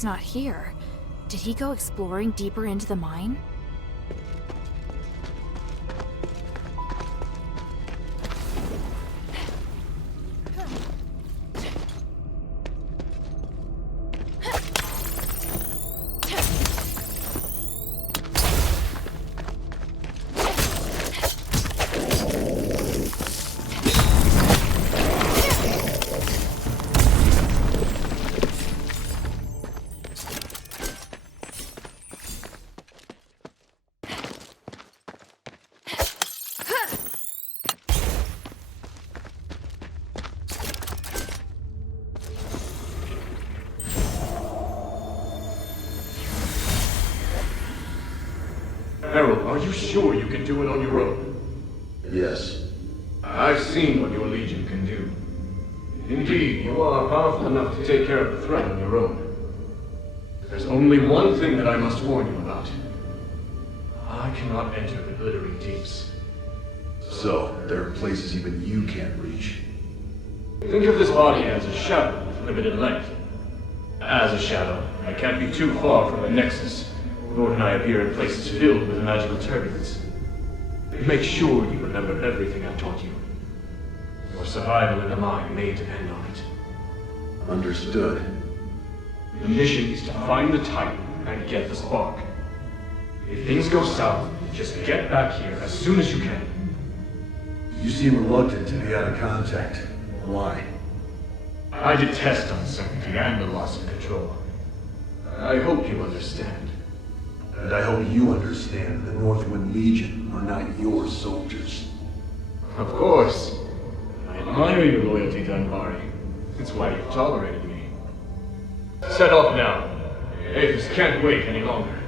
he's not here. Did he go exploring deeper into the mine? Harold, are you sure you can do it on your own? Yes. I've seen what your Legion can do. Indeed, you are powerful enough to take care of the threat on your own. There's only one thing that I must warn you about. I cannot enter the glittering deeps. So, there are places even you can't reach. Think of this body as a shadow with limited length. As a shadow, I can't be too far from the Nexus, nor can I appear in places filled with magical turbulence. Make sure you remember everything I've taught you. Your survival in the mine may depend on it. Understood. The mission is to find the Titan and get the spark. If things go south, just get back here as soon as you can. You seem reluctant to be out of contact. Why? I detest uncertainty and the loss of control. I hope you understand. And I hope you understand the Northwind Legion are not your soldiers. Of course. I admire your loyalty to Anvari. It's why you've tolerated me. Set off now. Aphis can't wait any longer.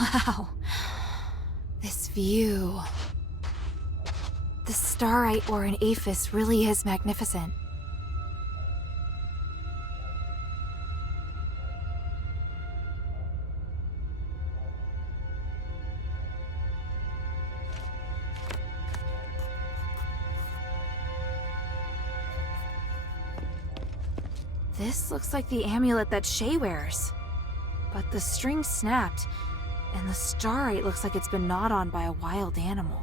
Wow. This view. The starite ore in Aphis really is magnificent. This looks like the amulet that Shay wears. But the string snapped, and the starite looks like it's been gnawed on by a wild animal.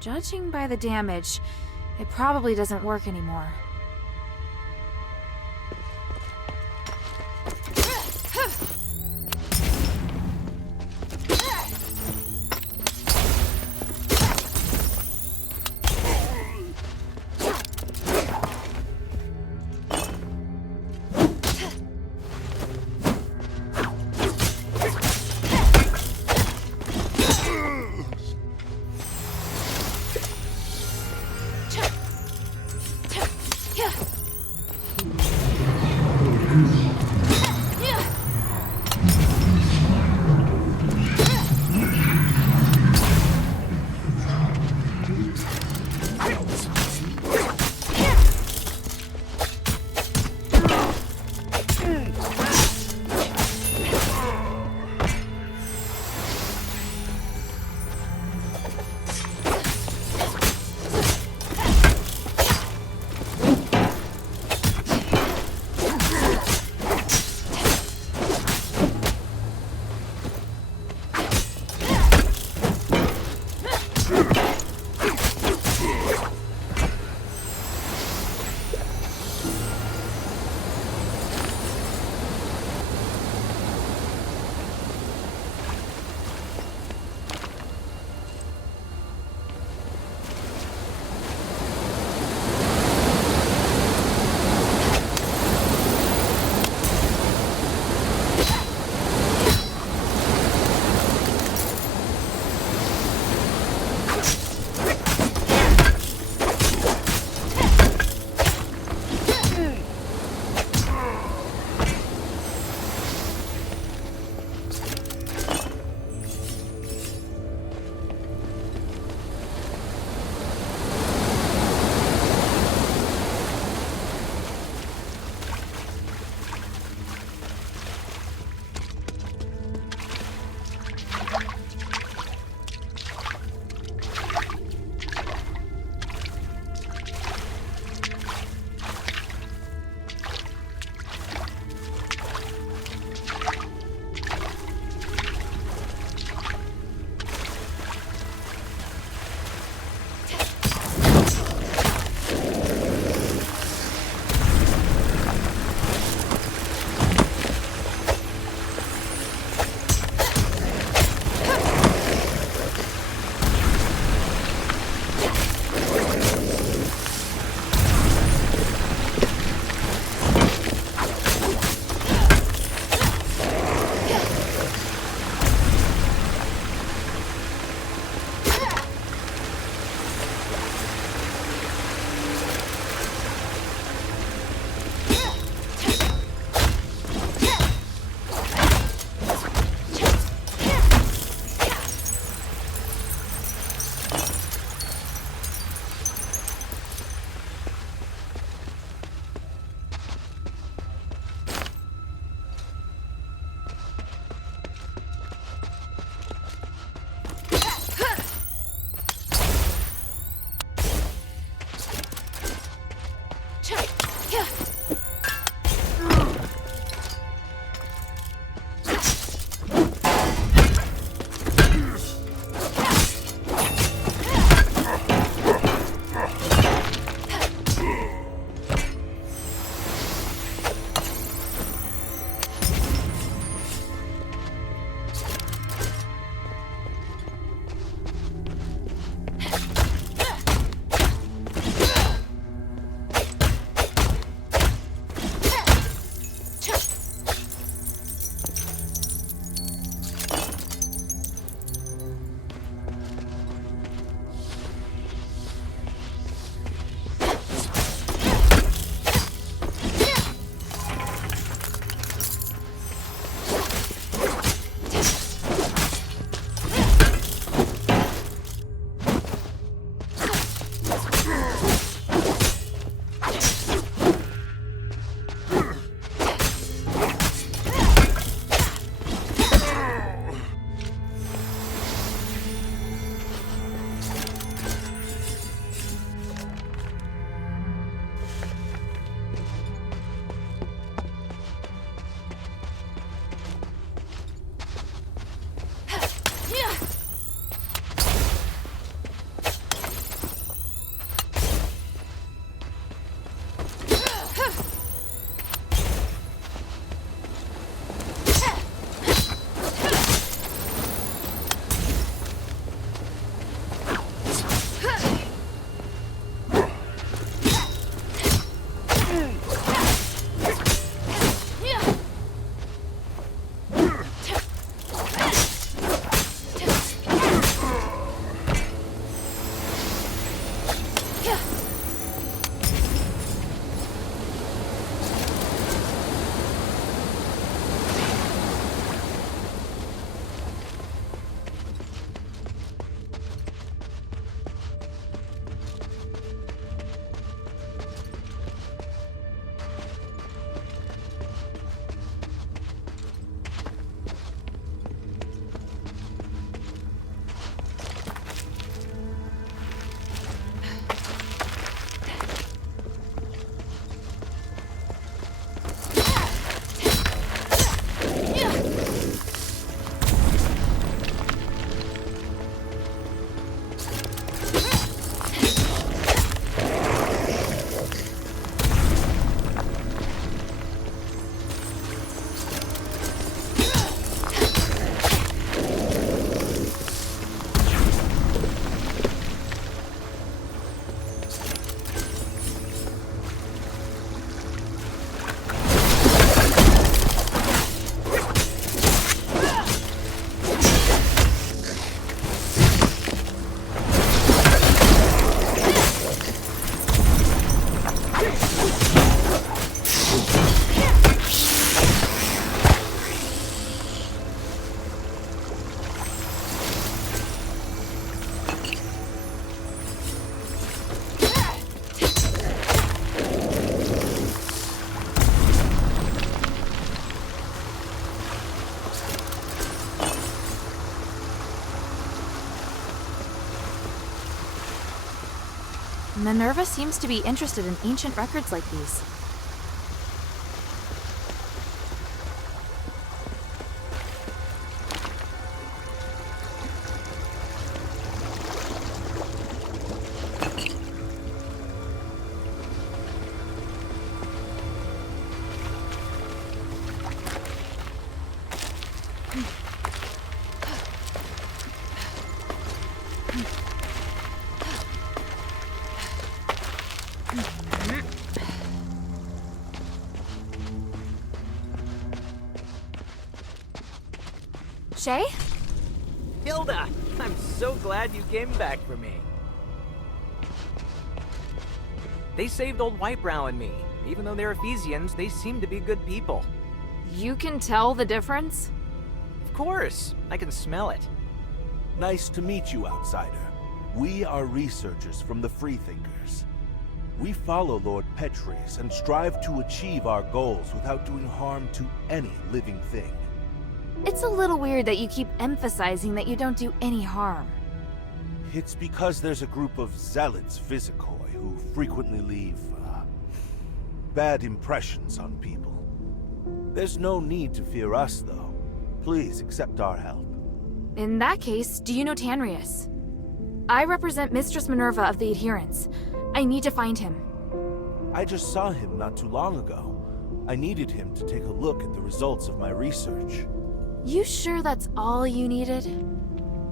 Judging by the damage, it probably doesn't work anymore. Minerva seems to be interested in ancient records like these. Shay? Hilda! I'm so glad you came back for me. They saved old Whitebrow and me. Even though they're Ephesians, they seem to be good people. You can tell the difference? Of course! I can smell it. Nice to meet you, outsider. We are researchers from the Freethinkers. We follow Lord Petres and strive to achieve our goals without doing harm to any living thing. It's a little weird that you keep emphasizing that you don't do any harm. It's because there's a group of zealots Physicoi who frequently leave bad impressions on people. There's no need to fear us, though. Please accept our help. In that case, do you know Tanrius? I represent Mistress Minerva of the Adherents. I need to find him. I just saw him not too long ago. I needed him to take a look at the results of my research. You sure that's all you needed?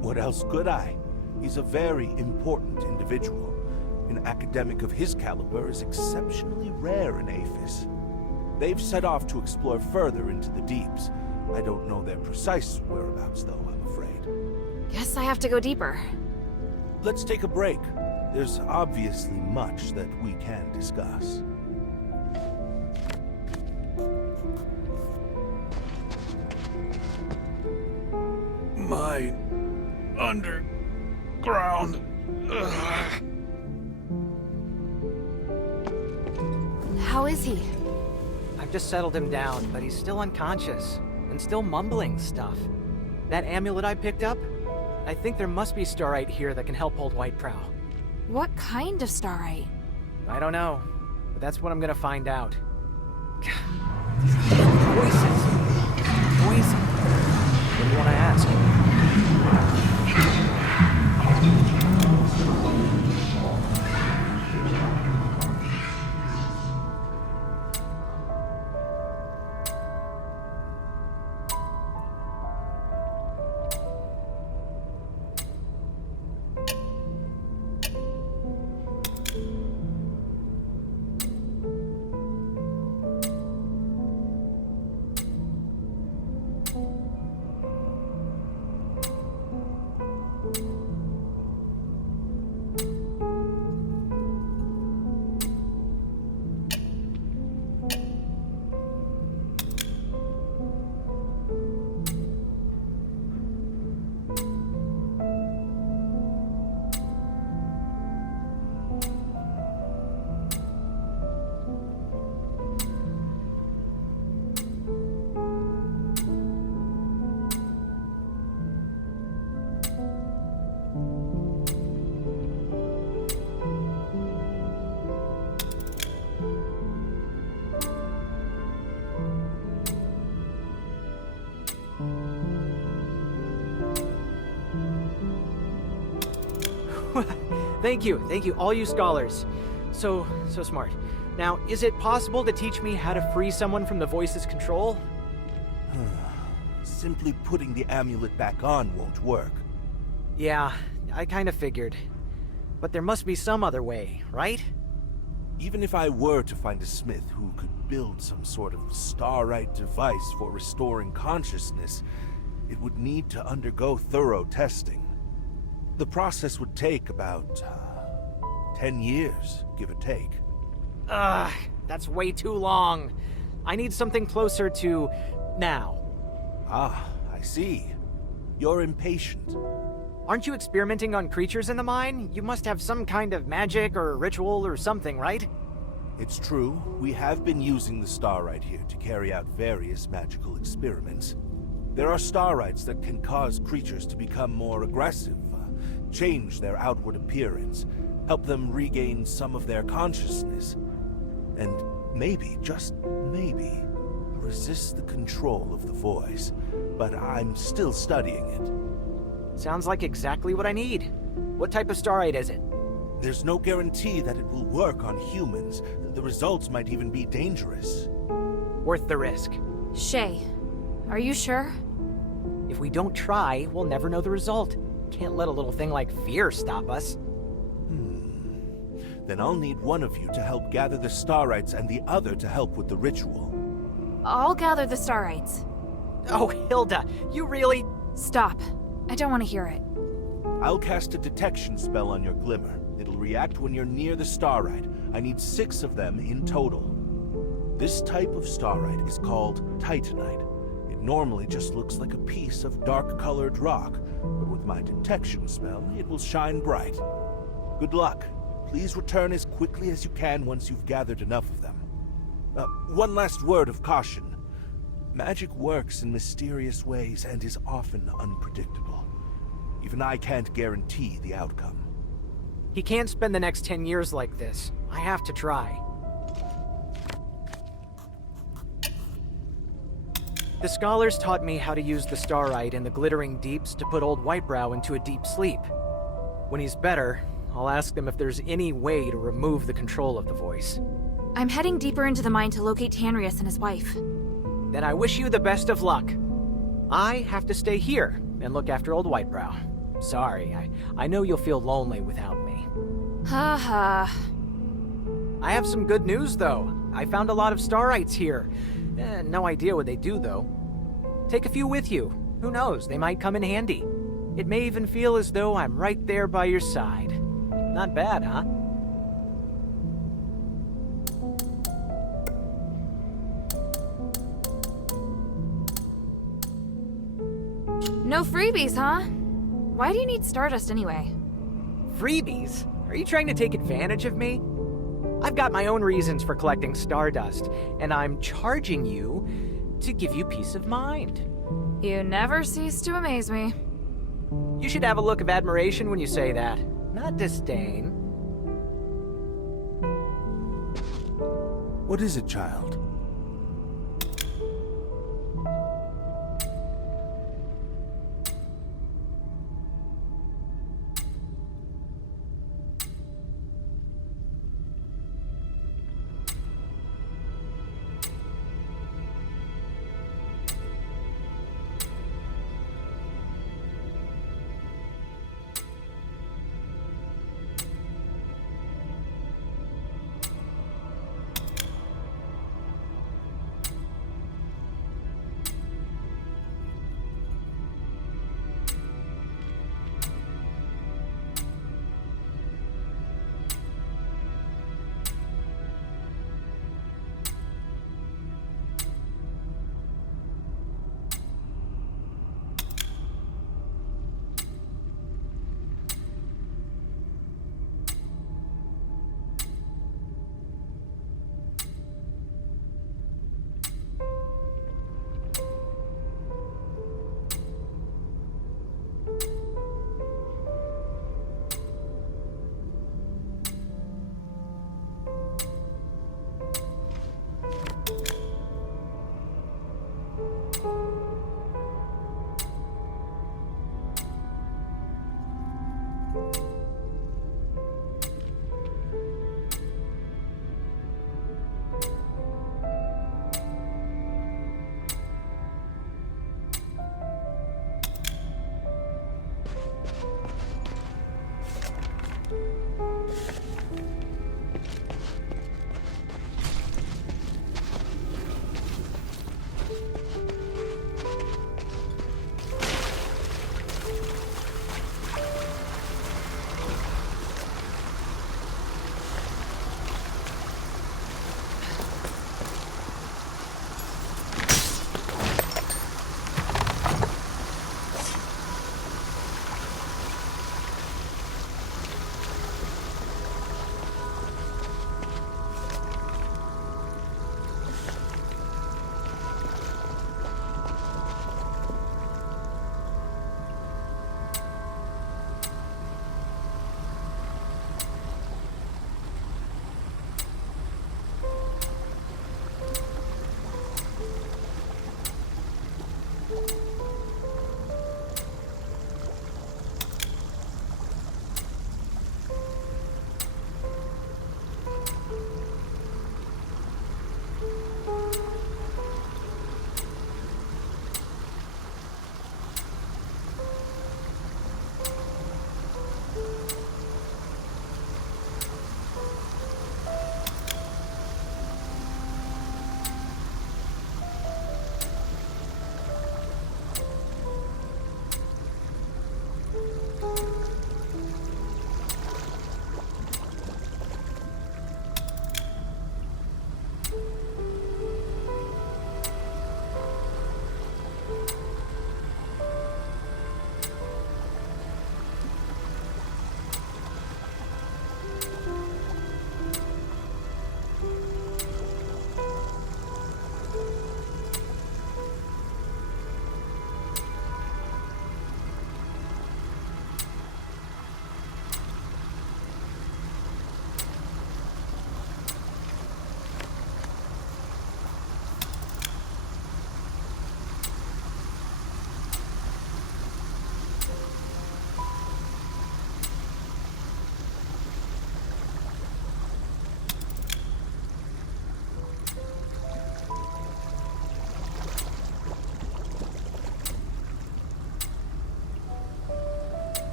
What else could I? He's a very important individual. An academic of his caliber is exceptionally rare in Aphis. They've set off to explore further into the deeps. I don't know their precise whereabouts, though, I'm afraid. Guess I have to go deeper. Let's take a break. There's obviously much that we can discuss. My underground. How is he? I've just settled him down, but he's still unconscious and still mumbling stuff. That amulet I picked up? I think there must be starite here that can help old Whitebrow. What kind of starite? I don't know, but that's what I'm gonna find out. These voices. Voices. What do you want to ask? Thank you, all you scholars. So smart. Now, is it possible to teach me how to free someone from the voice's control? Simply putting the amulet back on won't work. Yeah, I kinda figured. But there must be some other way, right? Even if I were to find a smith who could build some sort of starite device for restoring consciousness, it would need to undergo thorough testing. The process would take about 10 years, give or take. That's way too long. I need something closer to now. Ah, I see. You're impatient. Aren't you experimenting on creatures in the mine? You must have some kind of magic or ritual or something, right? It's true. We have been using the starite here to carry out various magical experiments. There are starites that can cause creatures to become more aggressive, change their outward appearance, help them regain some of their consciousness, and maybe, just maybe, resist the control of the voice. But I'm still studying it. Sounds like exactly what I need. What type of starite is it? There's no guarantee that it will work on humans. The results might even be dangerous. Worth the risk. Shay, are you sure? If we don't try, we'll never know the result. Can't let a little thing like fear stop us. Then I'll need one of you to help gather the starites and the other to help with the ritual. I'll gather the starites. Oh, Hilda, you really... Stop. I don't want to hear it. I'll cast a detection spell on your glimmer. It'll react when you're near the starite. I need 6 of them in total. This type of starite is called titanite. It normally just looks like a piece of dark-colored rock, but with my detection spell, it will shine bright. Good luck. Please return as quickly as you can once you've gathered enough of them. One last word of caution. Magic works in mysterious ways and is often unpredictable. Even I can't guarantee the outcome. He can't spend the next 10 years like this. I have to try. The scholars taught me how to use the starite in the glittering deeps to put old Whitebrow into a deep sleep. When he's better, I'll ask them if there's any way to remove the control of the voice. I'm heading deeper into the mine to locate Tanrius and his wife. Then I wish you the best of luck. I have to stay here and look after old Whitebrow. Sorry, I know you'll feel lonely without me. Ha ha. I have some good news, though. I found a lot of starites here. No idea what they do, though. Take a few with you. Who knows, they might come in handy. It may even feel as though I'm right there by your side. Not bad, huh? No freebies, huh? Why do you need Stardust anyway? Freebies? Are you trying to take advantage of me? I've got my own reasons for collecting Stardust, and I'm charging you to give you peace of mind. You never cease to amaze me. You should have a look of admiration when you say that, not disdain. What is it, child?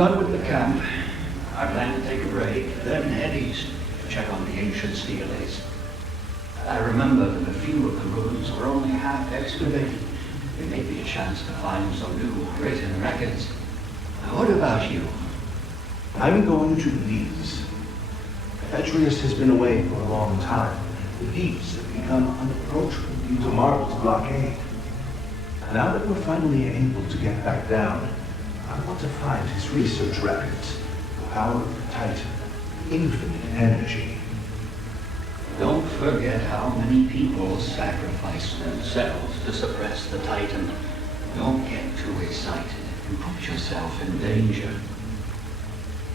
done with the camp, I plan to take a break, then head east to check on the ancient steelates. I remember that a few of the ruins were only half excavated. There may be a chance to find some new written records. What about you? I'm going to the deeps. Asterigos has been away for a long time. The deeps have become unapproachable due to Marvel's blockade. Now that we're finally able to get back down, I want to find his research records. The power of the Titan, infinite energy. Don't forget how many people sacrifice themselves to suppress the Titan. Don't get too excited and put yourself in danger.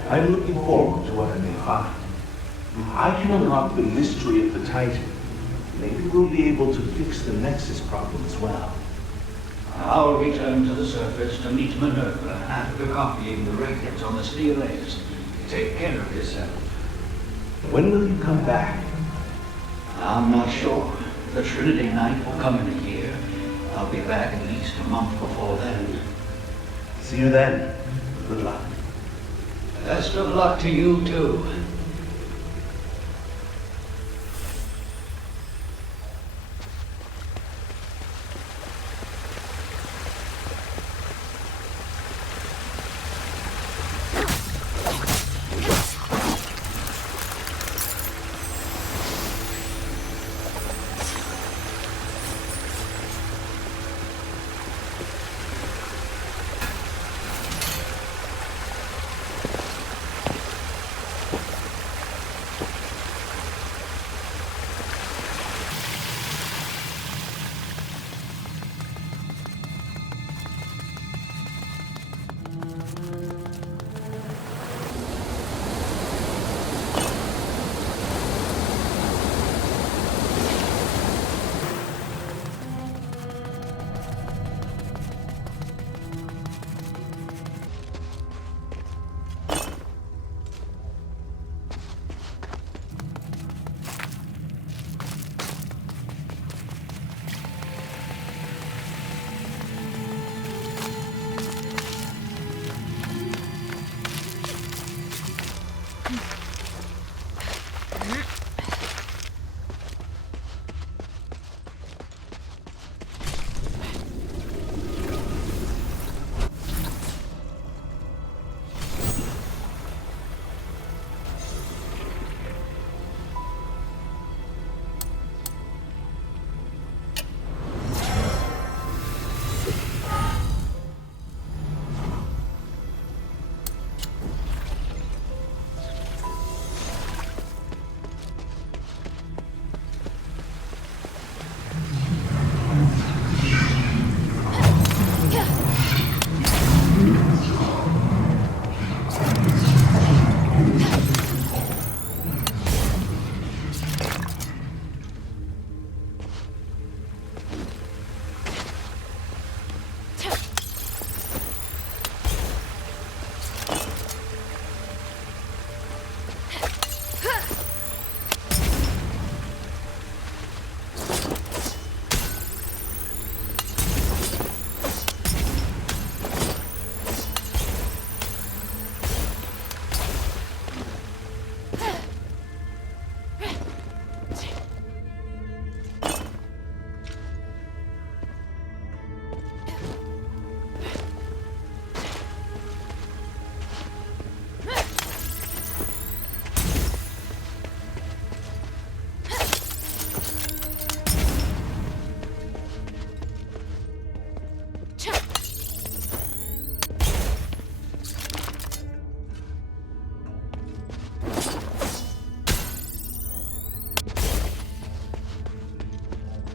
I'm looking forward to what I may find. If I can unlock the mystery of the Titan, maybe we'll be able to fix the Nexus problem as well. I'll return to the surface to meet Minerva after copying the records on the steelates. Take care of yourself. When will you come back? I'm not sure. The Trinity Night will come in a year. I'll be back at least a month before then. See you then. Good luck. Best of luck to you, too.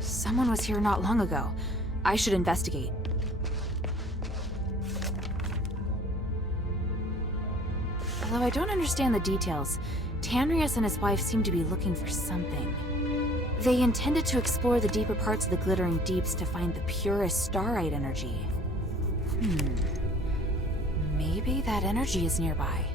Someone was here not long ago. I should investigate. Although I don't understand the details, Tanrius and his wife seem to be looking for something. They intended to explore the deeper parts of the glittering deeps to find the purest starite energy. Maybe that energy is nearby.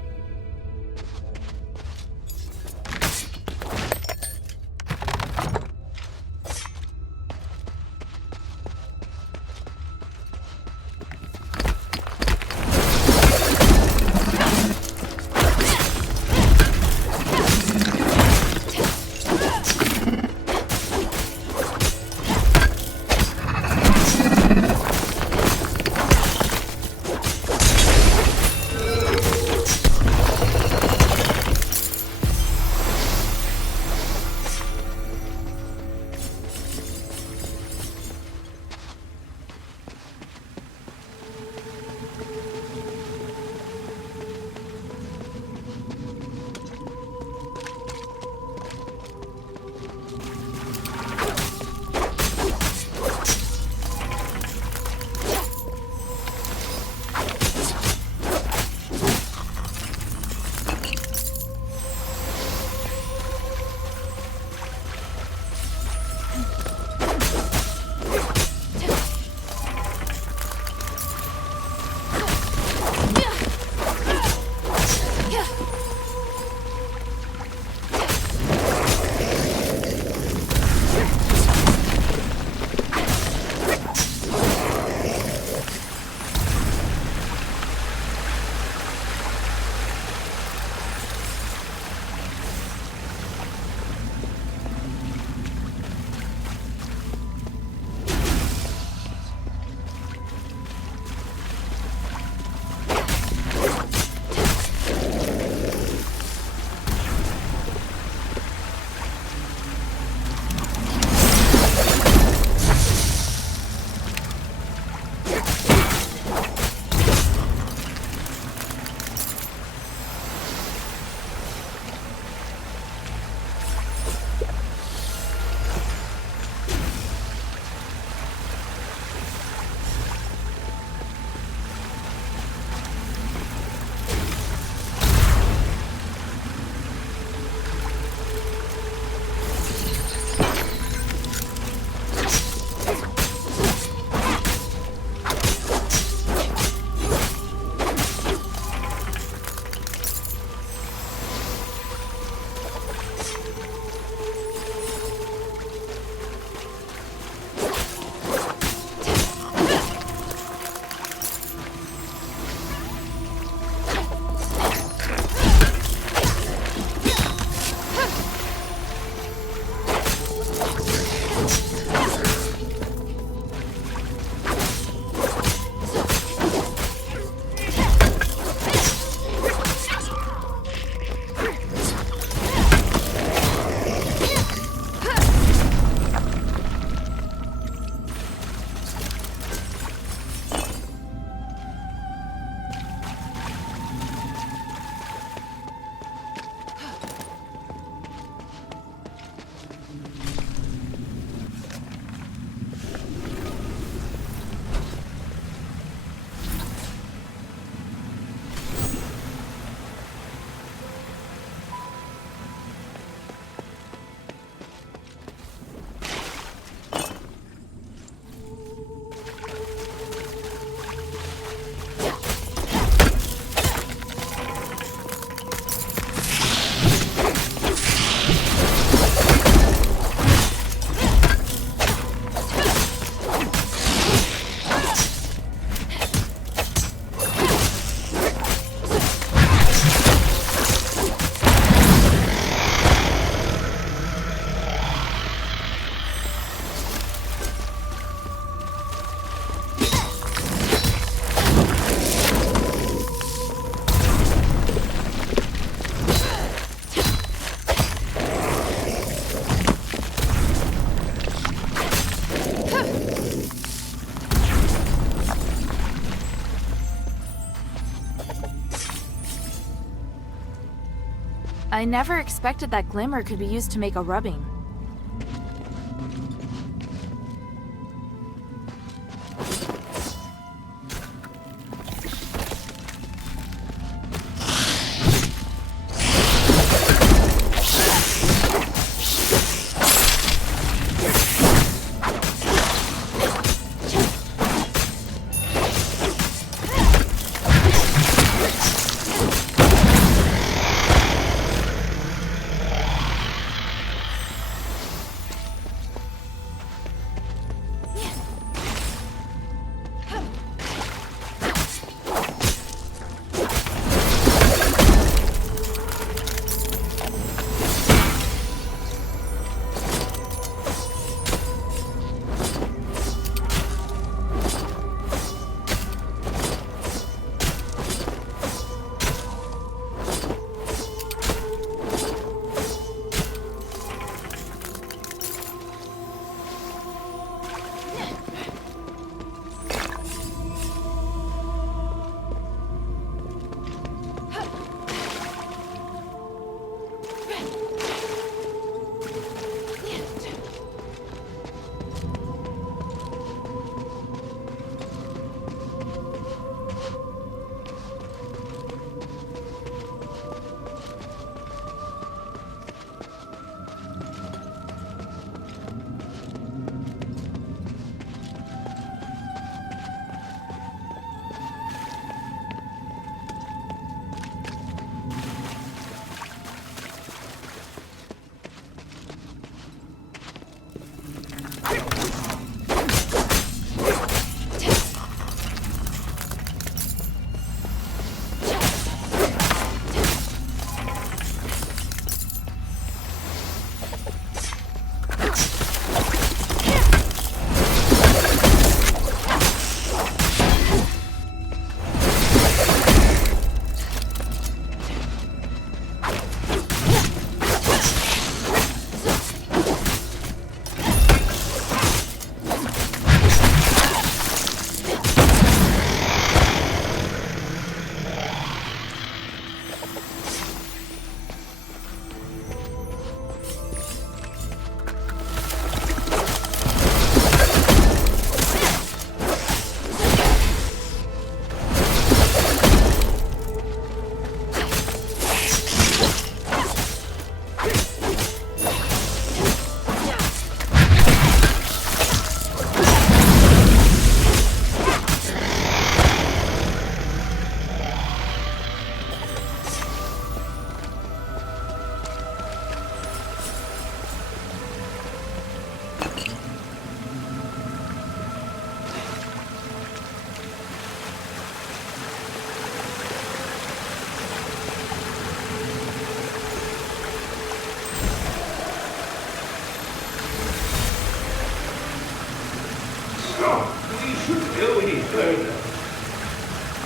I never expected that glimmer could be used to make a rubbing.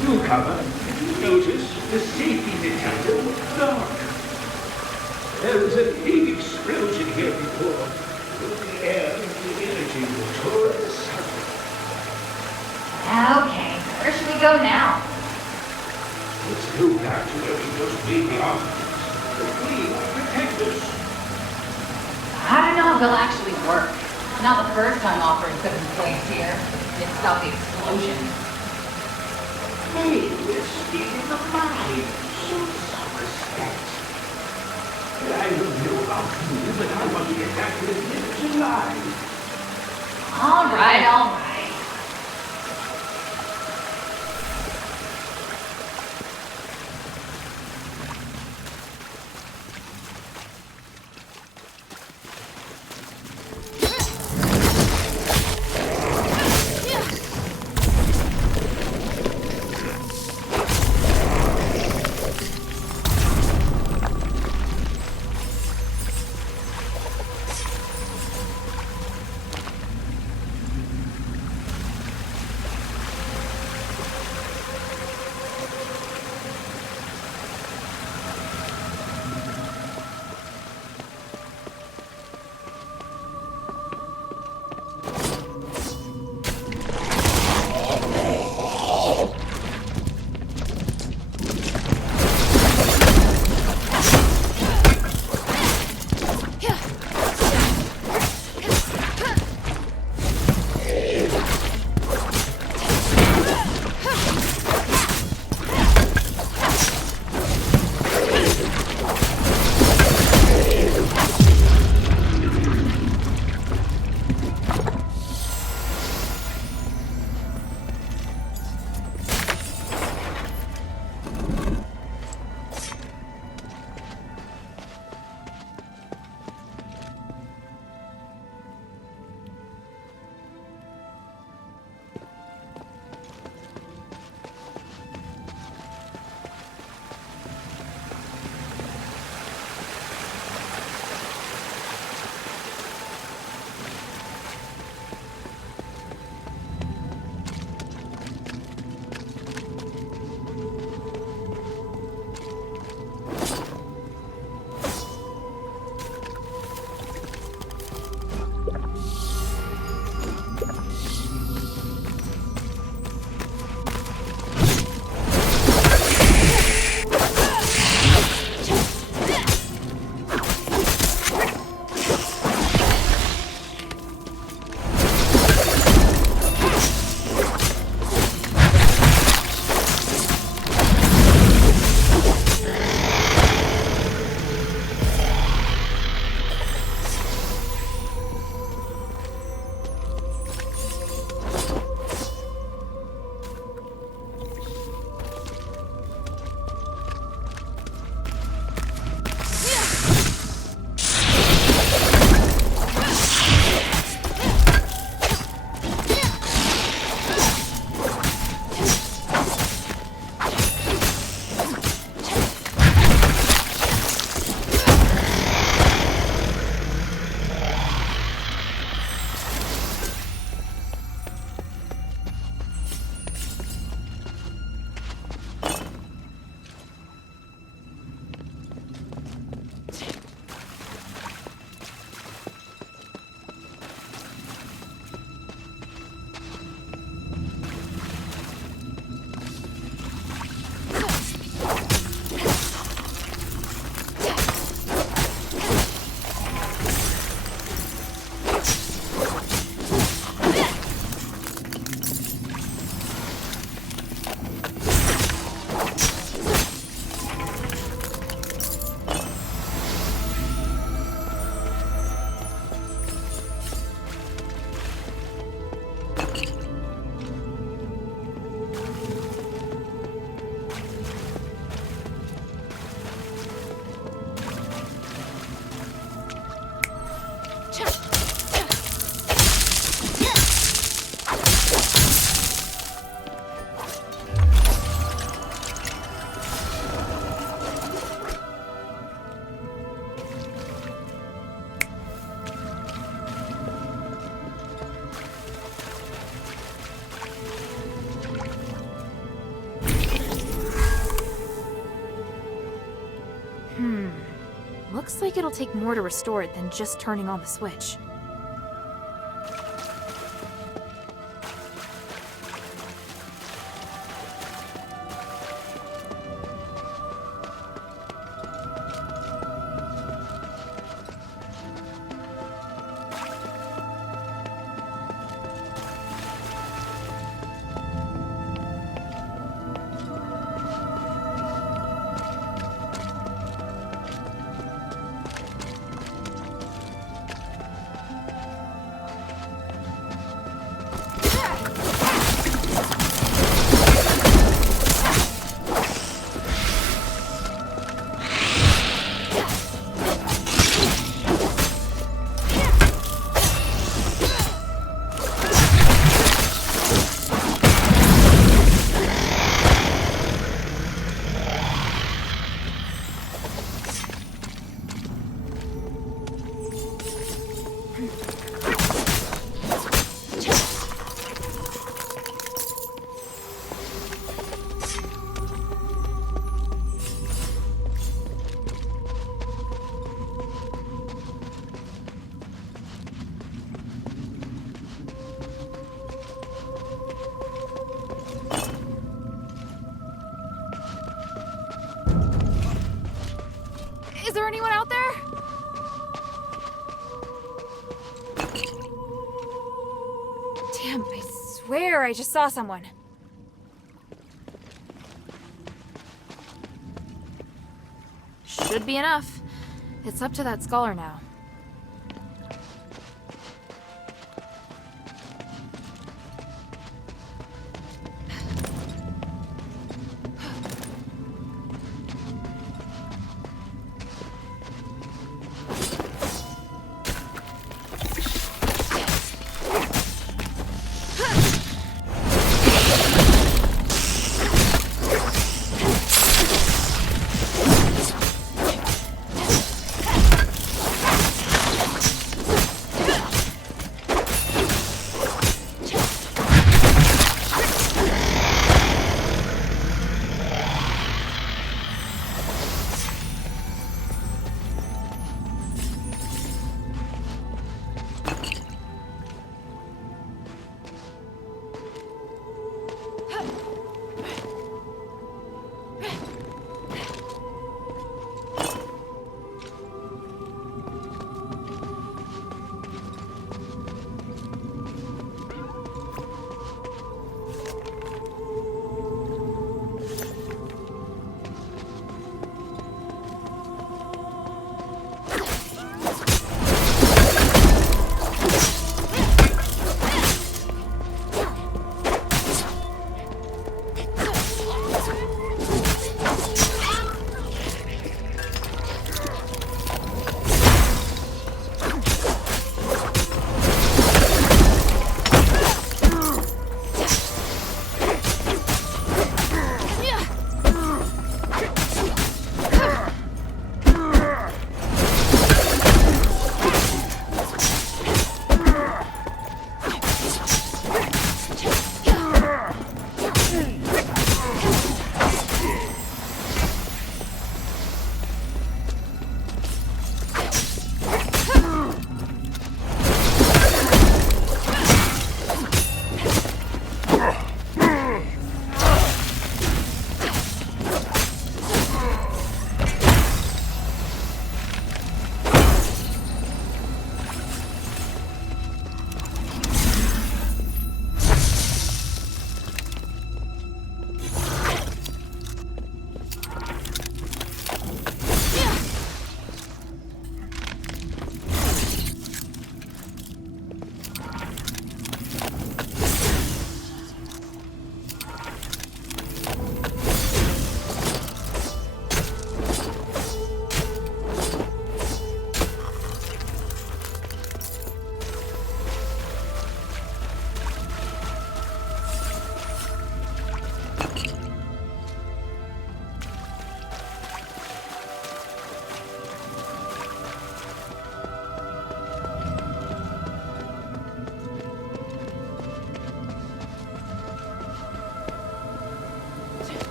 Newcomer, notice the safety detector was dark. There was a big explosion here before. The air and the energy were tore asunder. Okay, where should we go now? Let's go back to where we first made the offerings. The fleeing protectors. I don't know if it'll actually work. Not the first time offerings have been placed here. Didn't stop the explosion. Hey, we're stealing the mine. Show some respect. I don't know about you, but I want to get back to the village alive. All right, all right. Looks like it'll take more to restore it than just turning on the switch. Is there anyone out there? Damn, I swear I just saw someone. Should be enough. It's up to that scholar now.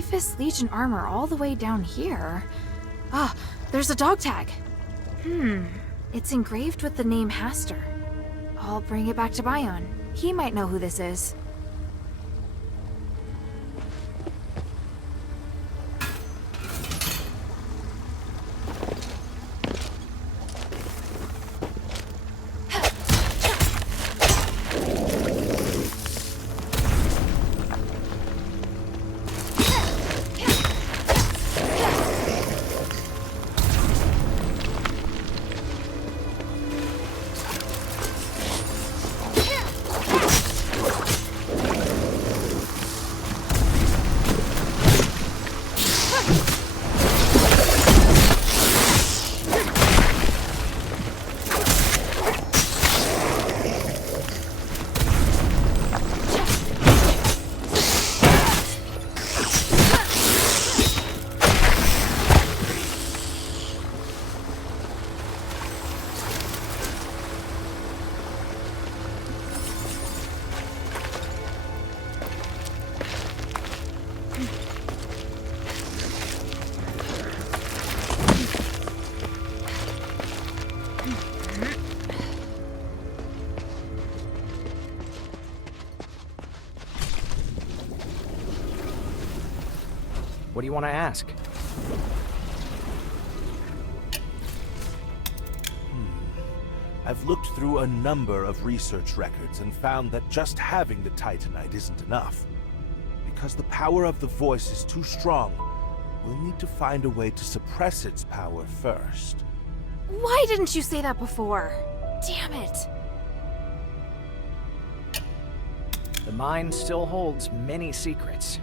safest Legion armor all the way down here. Ah, there's a dog tag. It's engraved with the name Haster. I'll bring it back to Bion. He might know who this is. What do you want to ask? I've looked through a number of research records and found that just having the Titanite isn't enough. Because the power of the voice is too strong, we'll need to find a way to suppress its power first. Why didn't you say that before? Damn it. The mine still holds many secrets.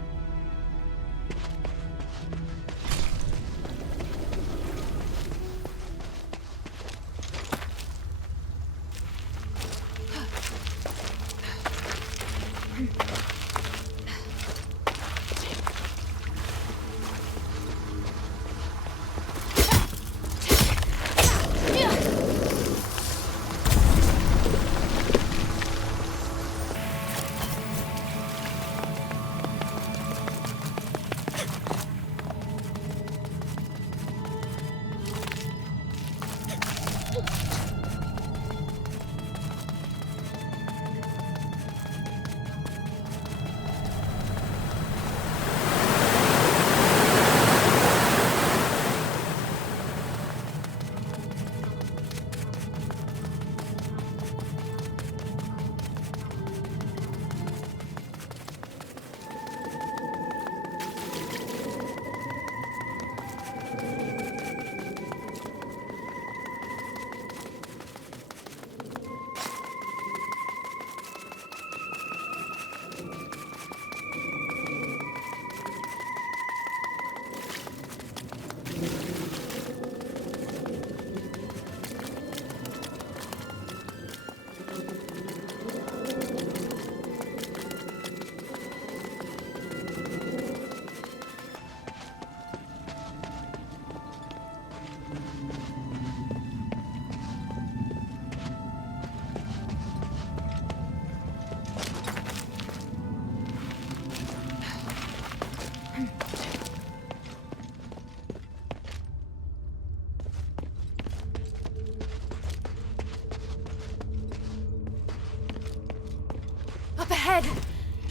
Up ahead!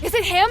Is it him?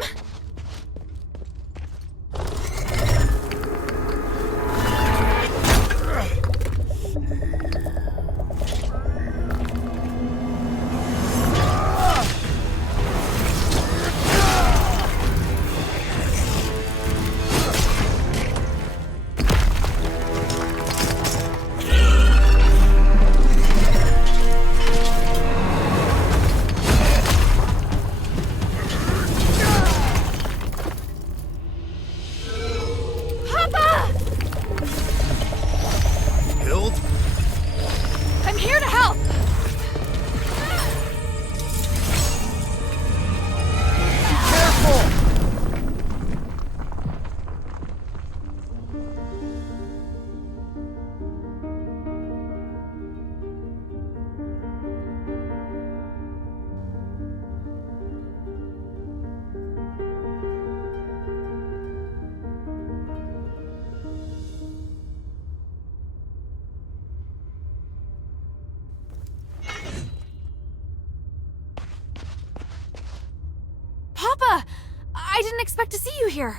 didn't expect to see you here.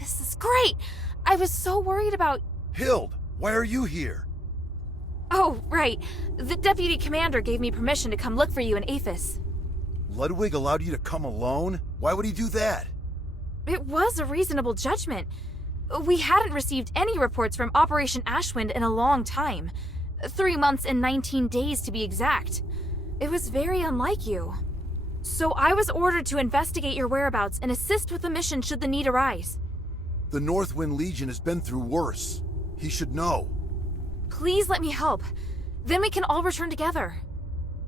This is great. I was so worried about... Hild, why are you here? Oh, right. The deputy commander gave me permission to come look for you in Aphis. Ludwig allowed you to come alone? Why would he do that? It was a reasonable judgment. We hadn't received any reports from Operation Ashwind in a long time. 3 months and 19 days to be exact. It was very unlike you. So I was ordered to investigate your whereabouts and assist with the mission should the need arise. The Northwind Legion has been through worse. He should know. Please let me help. Then we can all return together.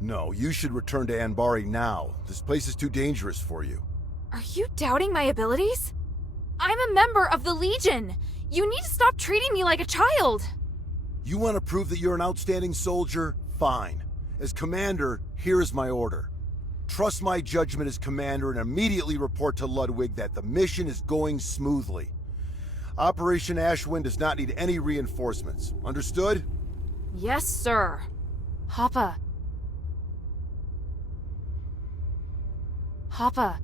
No, you should return to Anbari now. This place is too dangerous for you. Are you doubting my abilities? I'm a member of the Legion. You need to stop treating me like a child. You want to prove that you're an outstanding soldier? Fine. As commander, here is my order. Trust my judgment as commander and immediately report to Ludwig that the mission is going smoothly. Operation Ashwind does not need any reinforcements. Understood? Yes, sir. Hoppa. Hoppa.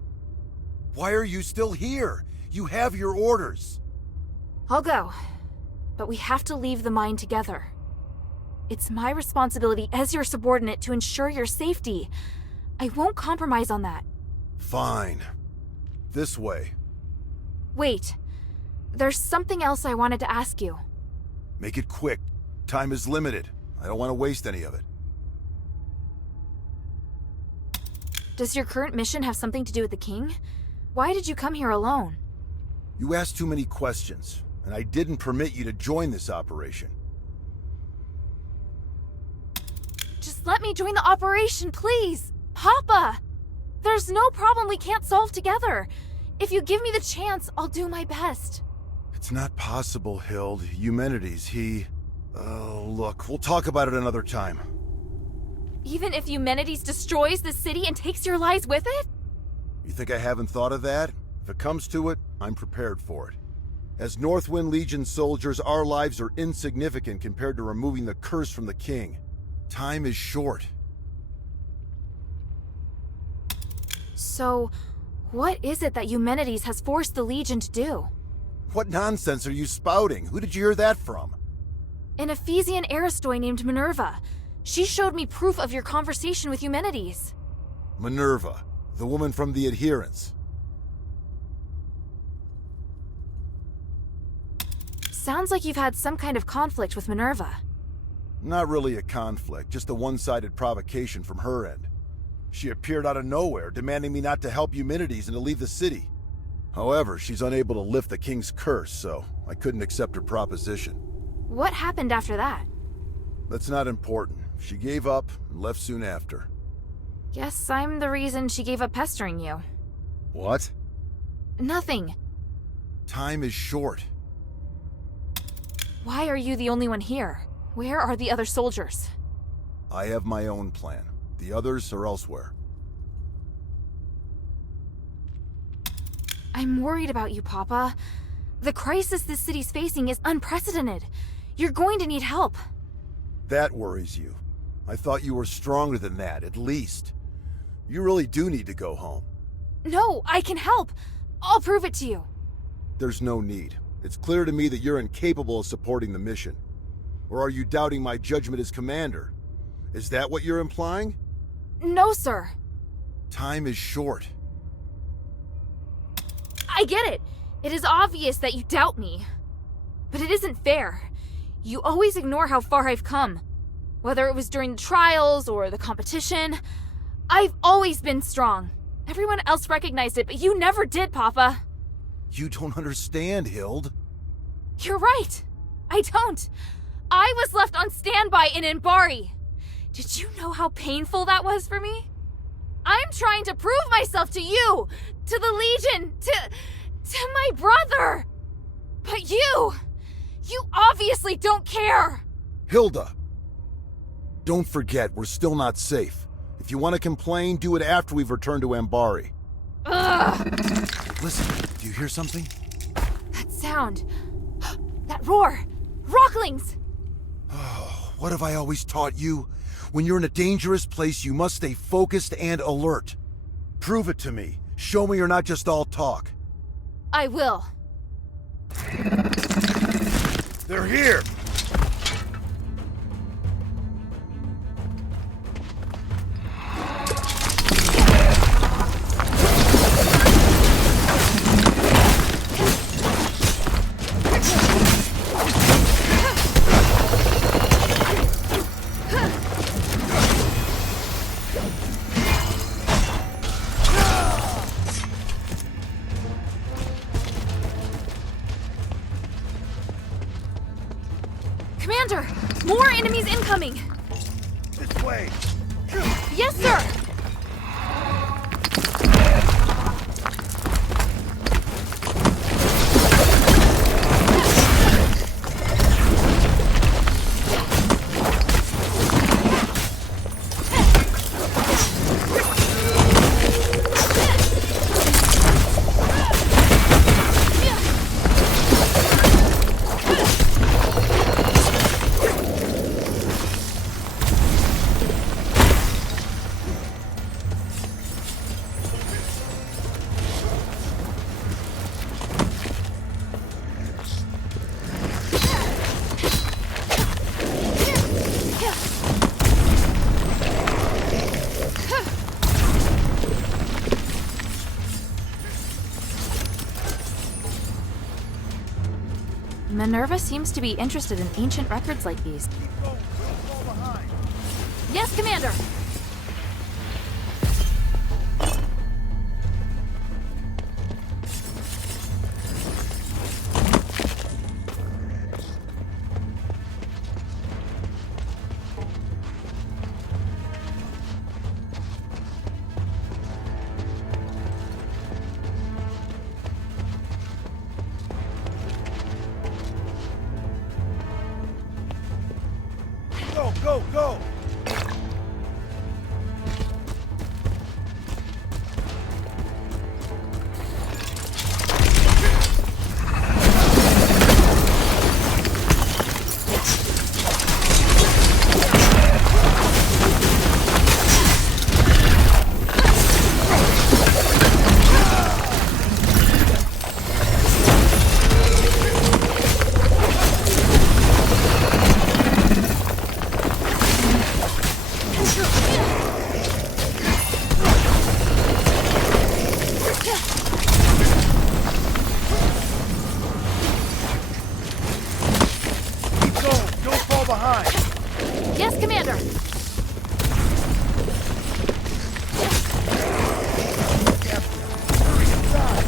Why are you still here? You have your orders. I'll go. But we have to leave the mine together. It's my responsibility as your subordinate to ensure your safety. I won't compromise on that. Fine. This way. Wait. There's something else I wanted to ask you. Make it quick. Time is limited. I don't want to waste any of it. Does your current mission have something to do with the king? Why did you come here alone? You asked too many questions, and I didn't permit you to join this operation. Just let me join the operation, please! Papa! There's no problem we can't solve together. If you give me the chance, I'll do my best. It's not possible, Hild. Eumenides, he... look, we'll talk about it another time. Even if Eumenides destroys the city and takes your lives with it? You think I haven't thought of that? If it comes to it, I'm prepared for it. As Northwind Legion soldiers, our lives are insignificant compared to removing the curse from the king. Time is short. So, what is it that Eumenides has forced the Legion to do? What nonsense are you spouting? Who did you hear that from? An Ephesian Aristoi named Minerva. She showed me proof of your conversation with Eumenides. Minerva, the woman from the Adherents. Sounds like you've had some kind of conflict with Minerva. Not really a conflict, just a one-sided provocation from her end. She appeared out of nowhere, demanding me not to help Eumenides and to leave the city. However, she's unable to lift the king's curse, so I couldn't accept her proposition. What happened after that? That's not important. She gave up and left soon after. Guess I'm the reason she gave up pestering you. What? Nothing. Time is short. Why are you the only one here? Where are the other soldiers? I have my own plan. The others are elsewhere. I'm worried about you, Papa. The crisis this city's facing is unprecedented. You're going to need help. That worries you. I thought you were stronger than that, at least. You really do need to go home. No, I can help. I'll prove it to you. There's no need. It's clear to me that you're incapable of supporting the mission. Or are you doubting my judgment as commander? Is that what you're implying? No, sir. Time is short. I get it. It is obvious that you doubt me. But it isn't fair. You always ignore how far I've come. Whether it was during the trials or the competition, I've always been strong. Everyone else recognized it, but you never did, Papa. You don't understand, Hild. You're right. I don't. I was left on standby in Anbari. Did you know how painful that was for me? I'm trying to prove myself to you, to the Legion, to my brother. But you obviously don't care. Hilda! Don't forget, we're still not safe. If you want to complain, do it after we've returned to Anbari. Ugh. Listen, do you hear something? That sound. That roar. Rocklings! Oh, what have I always taught you? When you're in a dangerous place, you must stay focused and alert. Prove it to me. Show me you're not just all talk. I will. They're here! Commander! More enemies incoming! This way! Yes, sir! Minerva seems to be interested in ancient records like these. Keep going, don't fall behind. Yes, Commander! Go, go, go! Keep going, don't fall behind. Yes, Commander! Hurry inside.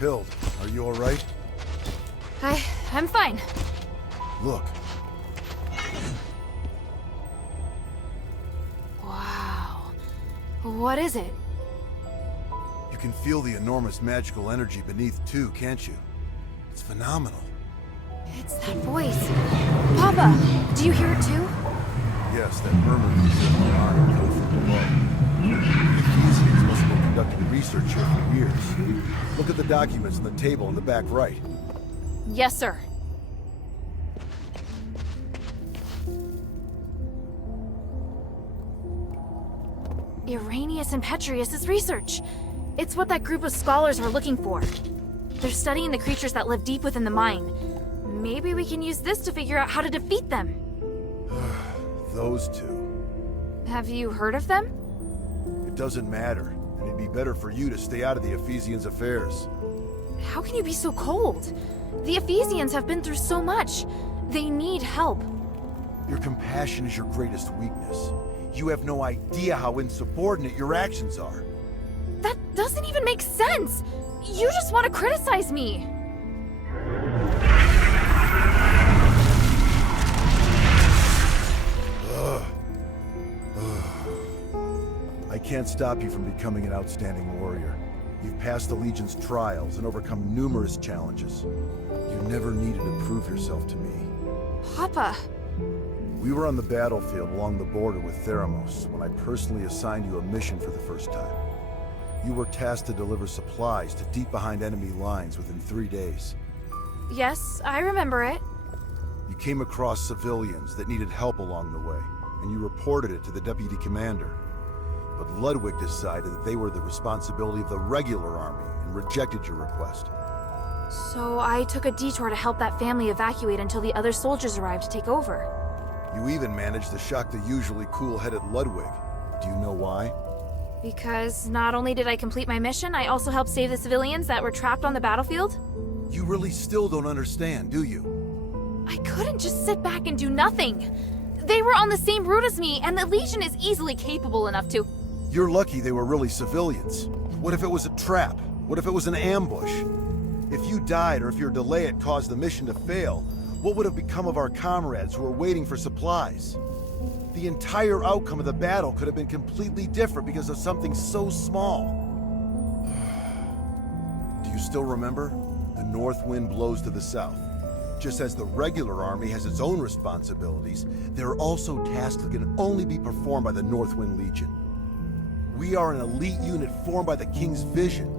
Hild, are you alright? I'm fine. Look, Wow. What is it? you can feel the enormous magical energy beneath too, can't you? It's phenomenal. It's that voice. Papa, do you hear it too? Yes, that murmur you hear in my arm comes from below. The Ephesians must have been conducting research here for years. Look at the documents on the table in the back right. Yes, sir. Irenaeus and Petrius' research. It's what that group of scholars are looking for. They're studying the creatures that live deep within the mine. Maybe we can use this to figure out how to defeat them. Those two. Have you heard of them? It doesn't matter, and it'd be better for you to stay out of the Ephesians' affairs. How can you be so cold? The Ephesians have been through so much. They need help. Your compassion is your greatest weakness. You have no idea how insubordinate your actions are. That doesn't even make sense! You just want to criticize me! I can't stop you from becoming an outstanding warrior. You've passed the Legion's trials and overcome numerous challenges. You never needed to prove yourself to me. Papa... We were on the battlefield along the border with Theramos when I personally assigned you a mission for the first time. You were tasked to deliver supplies to deep behind enemy lines within 3 days. Yes, I remember it. You came across civilians that needed help along the way, and you reported it to the deputy commander. But Ludwig decided that they were the responsibility of the regular army and rejected your request. So I took a detour to help that family evacuate until the other soldiers arrived to take over. You even managed to shock the usually cool-headed Ludwig. Do you know why? Because not only did I complete my mission, I also helped save the civilians that were trapped on the battlefield. You really still don't understand, do you? I couldn't just sit back and do nothing. They were on the same route as me, and the Legion is easily capable enough to... You're lucky they were really civilians. What if it was a trap? What if it was an ambush? If you died or if your delay had caused the mission to fail, what would have become of our comrades who were waiting for supplies? The entire outcome of the battle could have been completely different because of something so small. Do you still remember? The north wind blows to the south. Just as the regular army has its own responsibilities, there are also tasks that can only be performed by the Northwind Legion. We are an elite unit formed by the King's vision.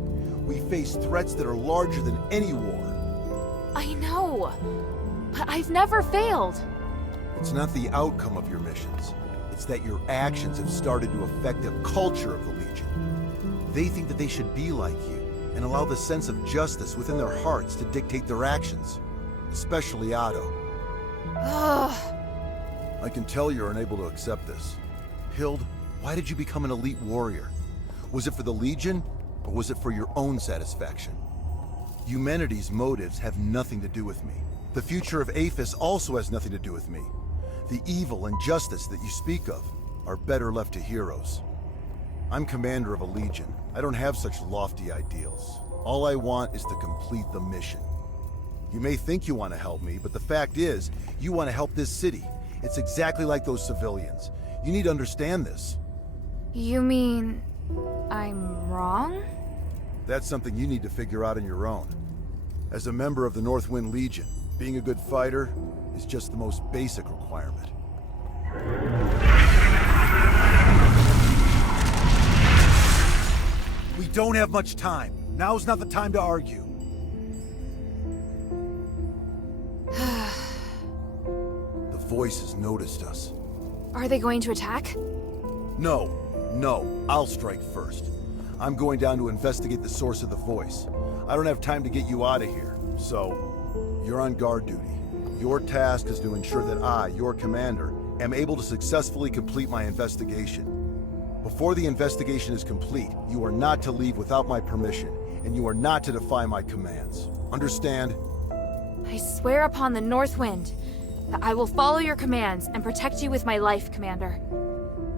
We face threats that are larger than any war. I know, but I've never failed. It's not the outcome of your missions. It's that your actions have started to affect the culture of the Legion. They think that they should be like you and allow the sense of justice within their hearts to dictate their actions. Especially Otto. Ugh. I can tell you're unable to accept this. Hild, why did you become an elite warrior? Was it for the Legion, or was it for your own satisfaction? Humanity's motives have nothing to do with me. The future of Aphis also has nothing to do with me. The evil and justice that you speak of are better left to heroes. I'm commander of a Legion. I don't have such lofty ideals. All I want is to complete the mission. You may think you want to help me, but the fact is, you want to help this city. It's exactly like those civilians. You need to understand this. You mean... I'm wrong? That's something you need to figure out on your own. As a member of the Northwind Legion, being a good fighter is just the most basic requirement. We don't have much time. Now's not the time to argue. The voices noticed us. Are they going to attack? No, I'll strike first. I'm going down to investigate the source of the voice. I don't have time to get you out of here, so you're on guard duty. Your task is to ensure that I, your commander, am able to successfully complete my investigation. Before the investigation is complete, you are not to leave without my permission, and you are not to defy my commands. Understand? I swear upon the North Wind that I will follow your commands and protect you with my life, Commander.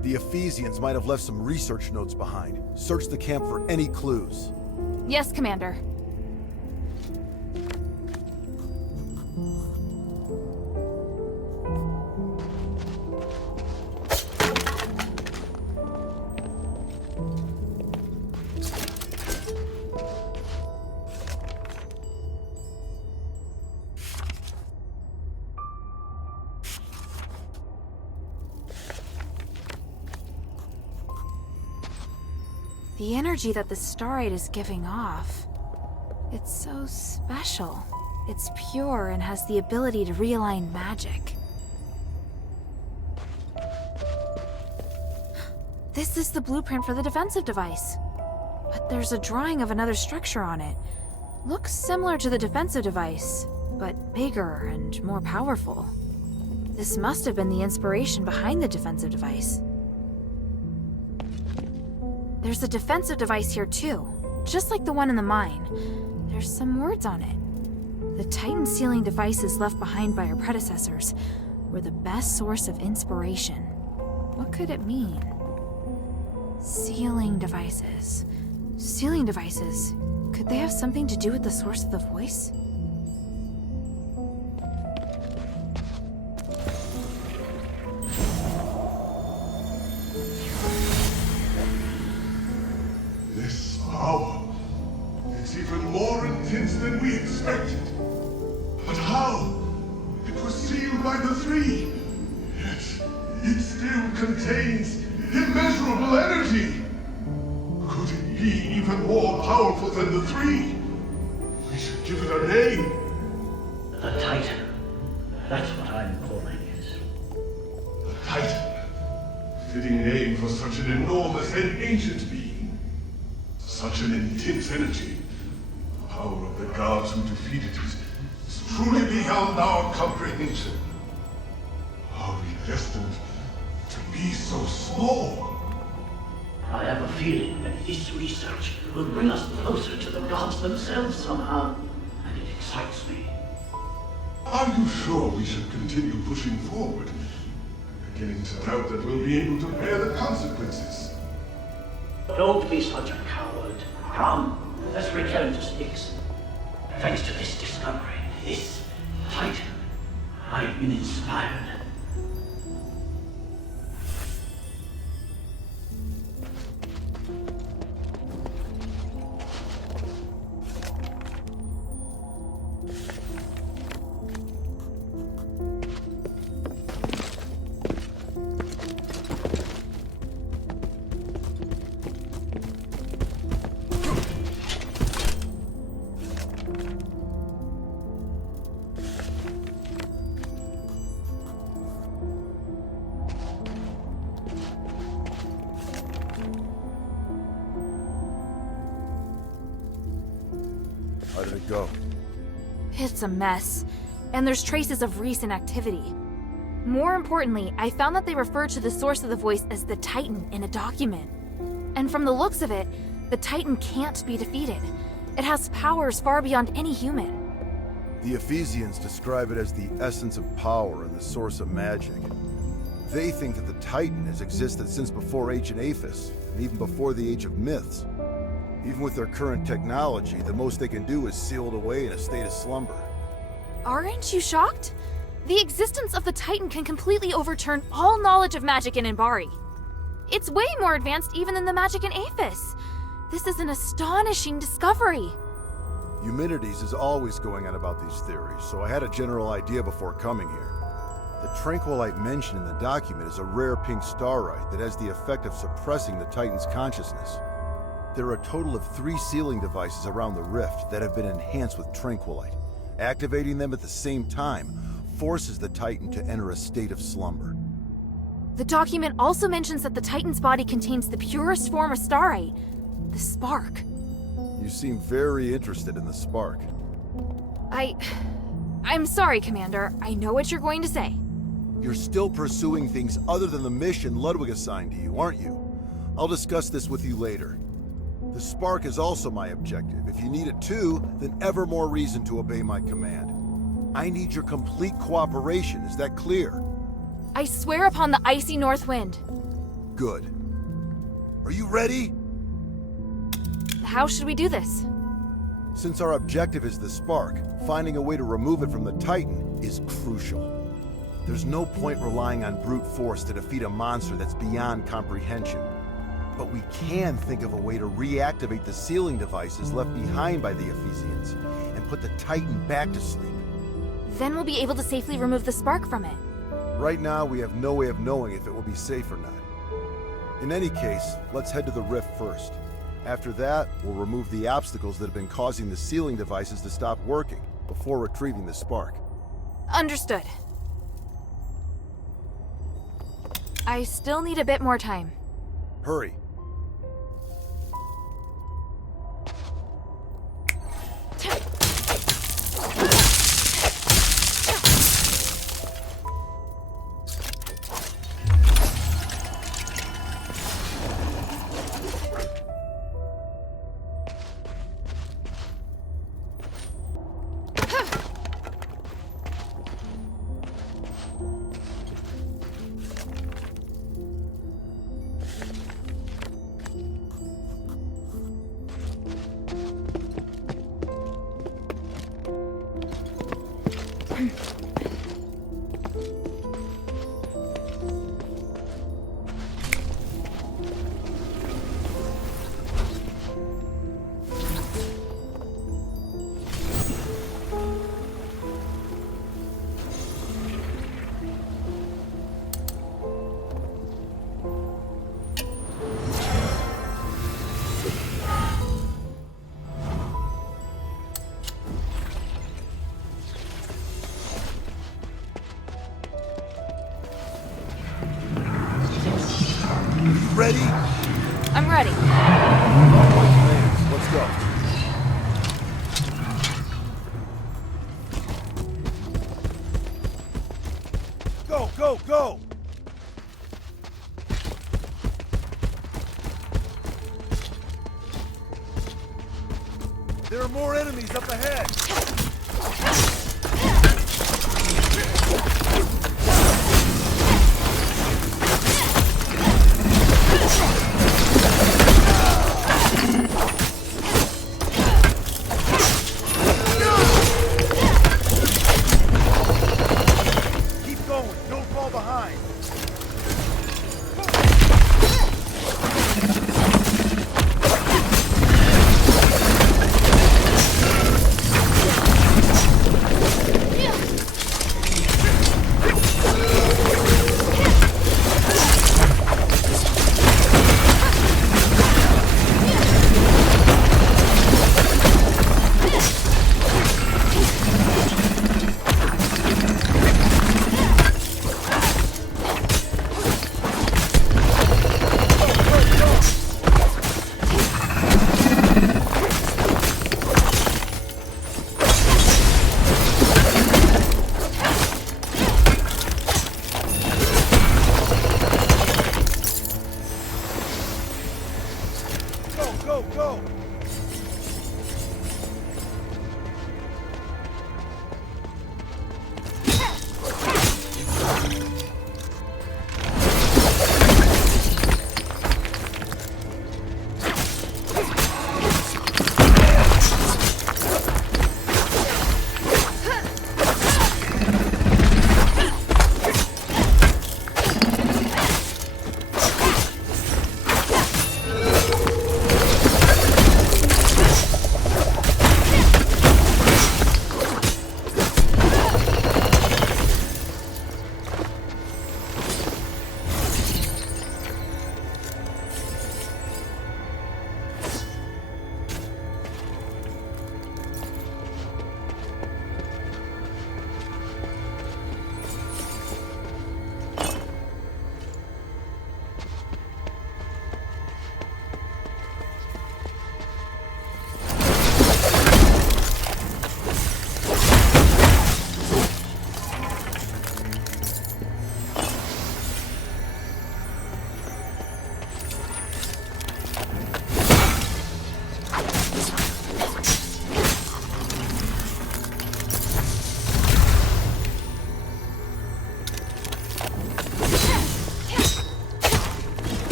The Ephesians might have left some research notes behind. Search the camp for any clues. Yes, Commander. The energy that the starite is giving off, it's so special. It's pure and has the ability to realign magic. This is the blueprint for the defensive device. But there's a drawing of another structure on it. Looks similar to the defensive device, but bigger and more powerful. This must have been the inspiration behind the defensive device. There's a defensive device here too, just like the one in the mine. There's some words on it. The Titan sealing devices left behind by our predecessors. were the best source of inspiration. What could it mean? Sealing devices. Sealing devices. Could they have something to do with the source of the voice? This power is even more intense than we expected. But how? It was sealed by the three. Yet, it still contains immeasurable energy. Could it be even more powerful than the three? We should give it a name. The Titan. That's what I'm calling it. The Titan. Fitting name for such an enormous and ancient being. Such an intense energy. The power of the gods who defeated it is truly beyond our comprehension. Are we destined to be so small? I have a feeling that this research will bring us closer to the gods themselves somehow, and it excites me. Are you sure we should continue pushing forward? I'm beginning to doubt that we'll be able to bear the consequences. Don't be such a coward. Come, let's return to Styx. Thanks to this discovery, this Titan, I've been inspired. How did it go? It's a mess, and there's traces of recent activity. More importantly, I found that they refer to the source of the voice as the Titan in a document. And from the looks of it, the Titan can't be defeated. It has powers far beyond any human. The Ephesians describe it as the essence of power and the source of magic. They think that the Titan has existed since before ancient Aphis, and even before the Age of Myths. Even with their current technology, the most they can do is seal it away in a state of slumber. Aren't you shocked? The existence of the Titan can completely overturn all knowledge of magic in Inbari. It's way more advanced even than the magic in Aphis. This is an astonishing discovery. Eumenides is always going on about these theories, so I had a general idea before coming here. The tranquilite mentioned in the document is a rare pink starite that has the effect of suppressing the Titan's consciousness. There are a total of 3 sealing devices around the rift that have been enhanced with tranquilite. Activating them at the same time forces the Titan to enter a state of slumber. The document also mentions that the Titan's body contains the purest form of starite, the spark. You seem very interested in the spark. I'm sorry, Commander. I know what you're going to say. You're still pursuing things other than the mission Ludwig assigned to you, aren't you? I'll discuss this with you later. The spark is also my objective. If you need it too, then ever more reason to obey my command. I need your complete cooperation, is that clear? I swear upon the icy north wind. Good. Are you ready? How should we do this? Since our objective is the spark, finding a way to remove it from the Titan is crucial. There's no point relying on brute force to defeat a monster that's beyond comprehension. But we can think of a way to reactivate the sealing devices left behind by the Ephesians and put the Titan back to sleep. Then we'll be able to safely remove the spark from it. Right now, we have no way of knowing if it will be safe or not. In any case, let's head to the rift first. After that, we'll remove the obstacles that have been causing the sealing devices to stop working before retrieving the spark. Understood. I still need a bit more time. Hurry. Ready? I'm ready. Let's go. Go, go, go! There are more enemies up ahead! Keep going, don't fall behind!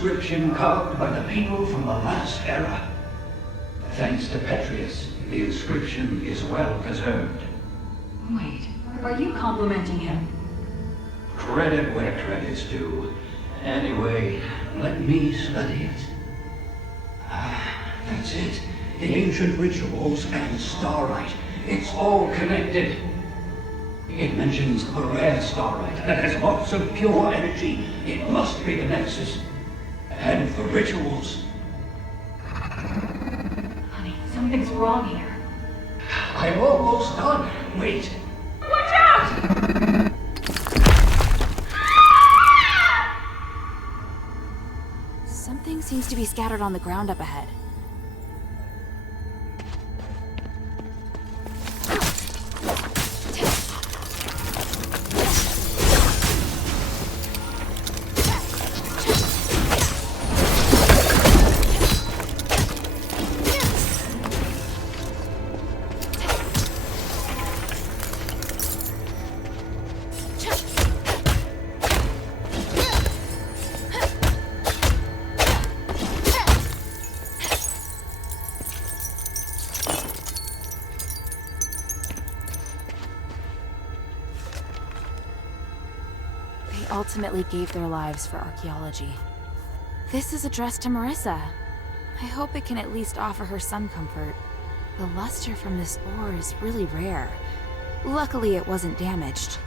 inscription carved by the people from the last era. Thanks to Petrius, the inscription is well preserved. Wait, are you complimenting him? Credit where credit's due. Anyway, let me study it. That's it. The ancient rituals and starlight. It's all connected. It mentions a rare starlight that has lots of pure energy. It must be the Nexus. And the rituals. Honey, something's wrong here. I'm almost done. Wait. Watch out! Something seems to be scattered on the ground up ahead. Ultimately gave their lives for archaeology. This is addressed to Marissa. I hope it can at least offer her some comfort. The luster from this ore is really rare. Luckily, it wasn't damaged.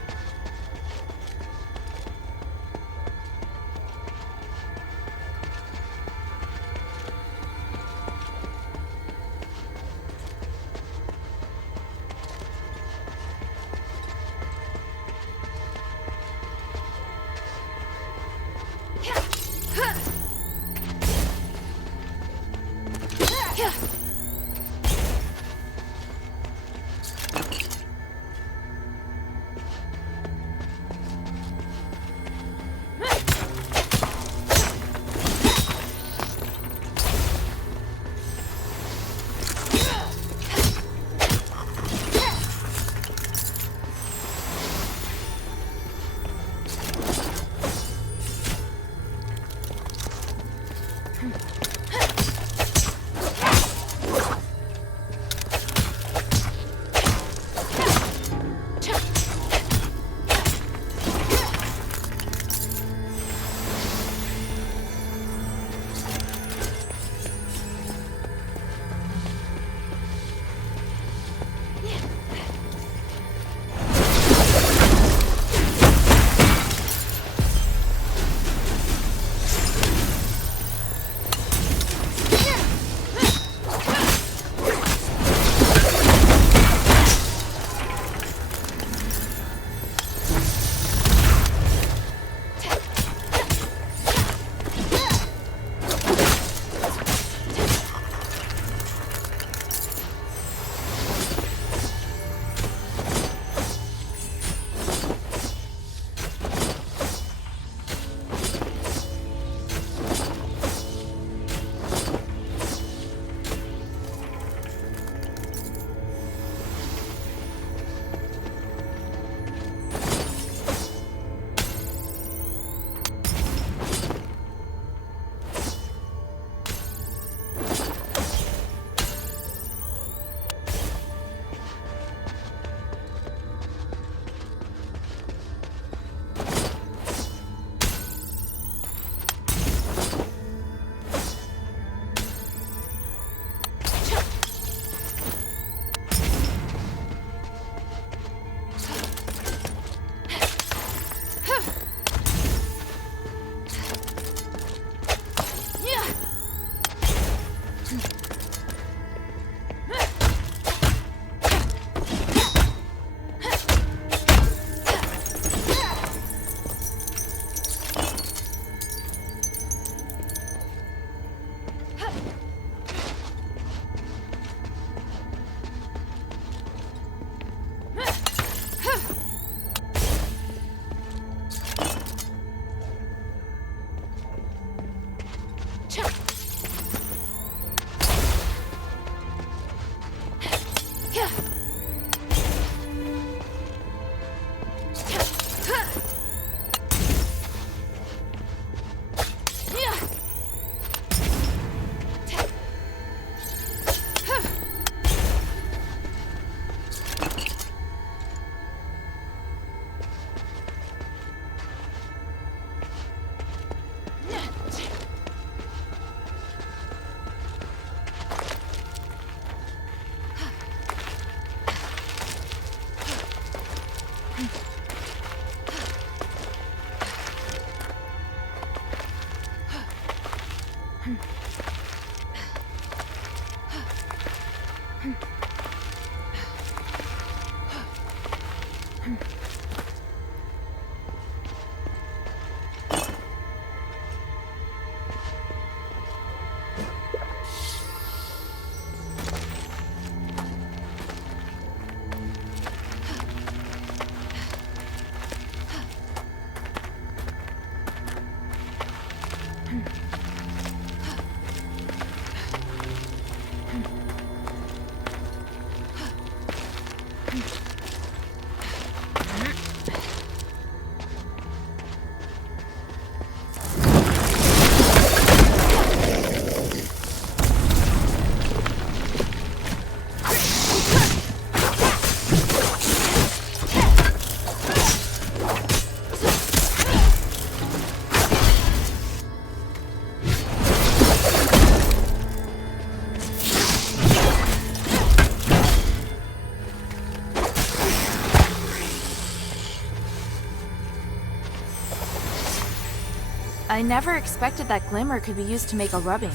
I never expected that glimmer could be used to make a rubbing.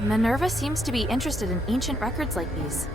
Minerva seems to be interested in ancient records like these.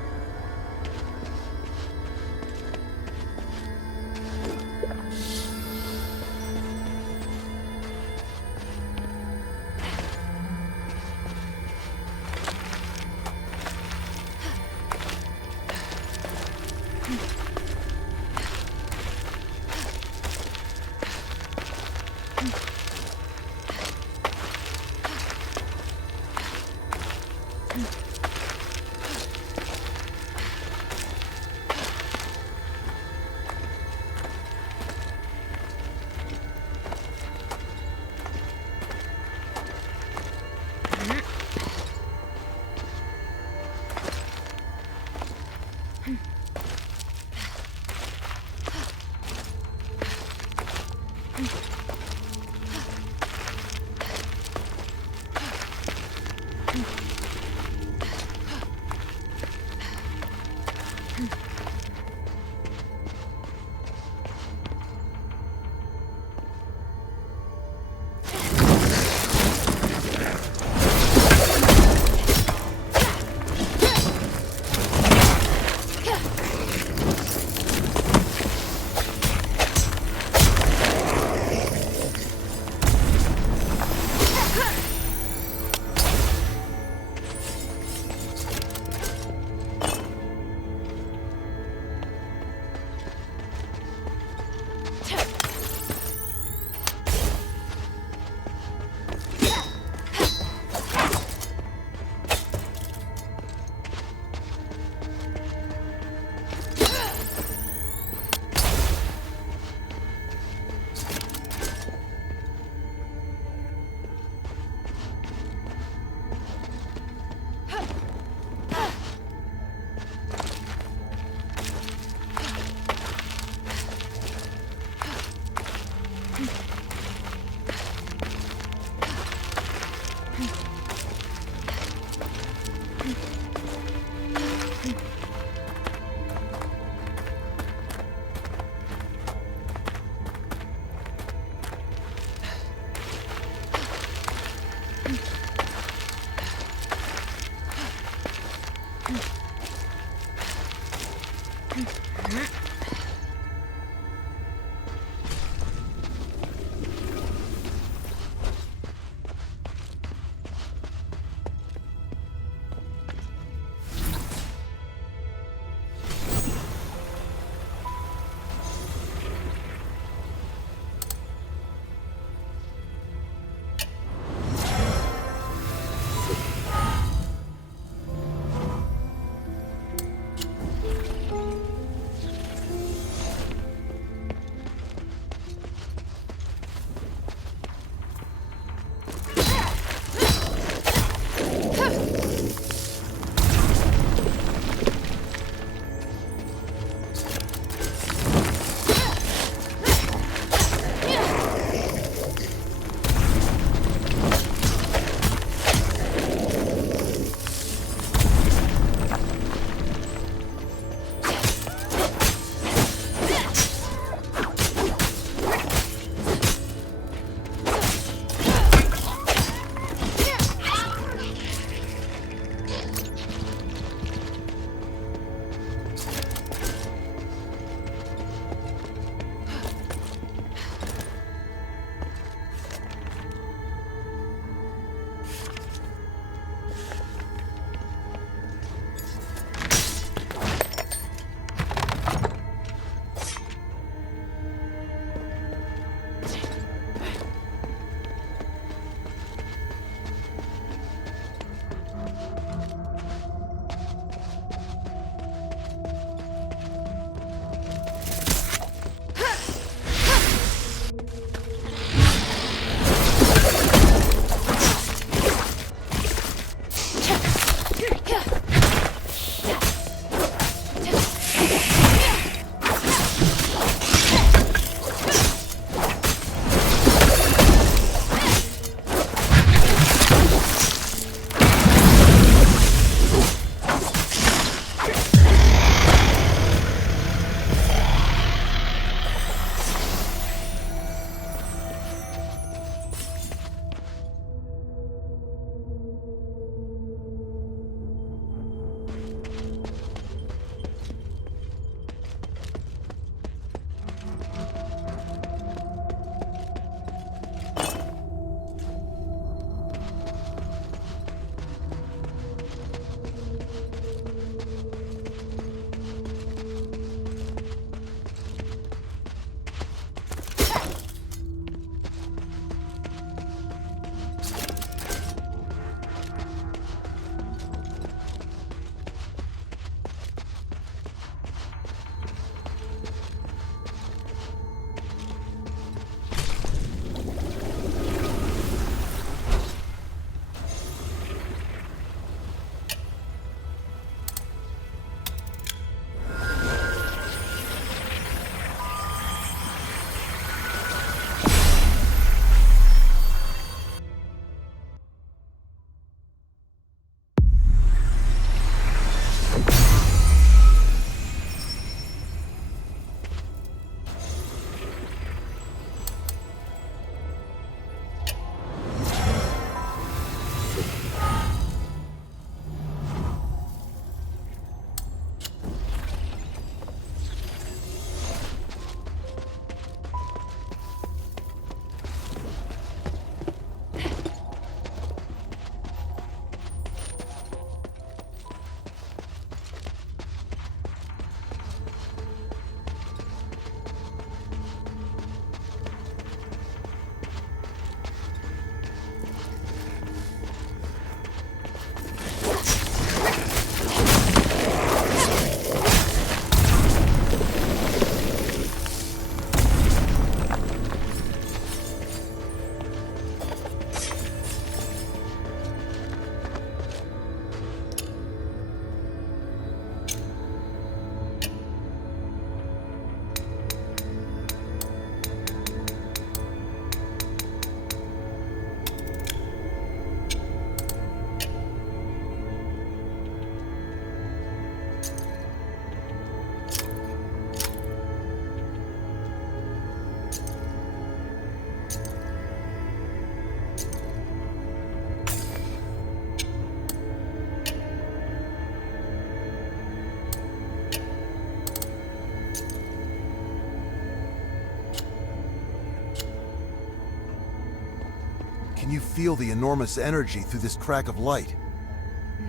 Can you feel the enormous energy through this crack of light?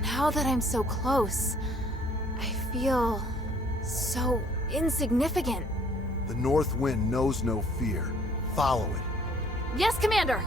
Now that I'm so close, I feel so insignificant. The North Wind knows no fear. Follow it. Yes, Commander!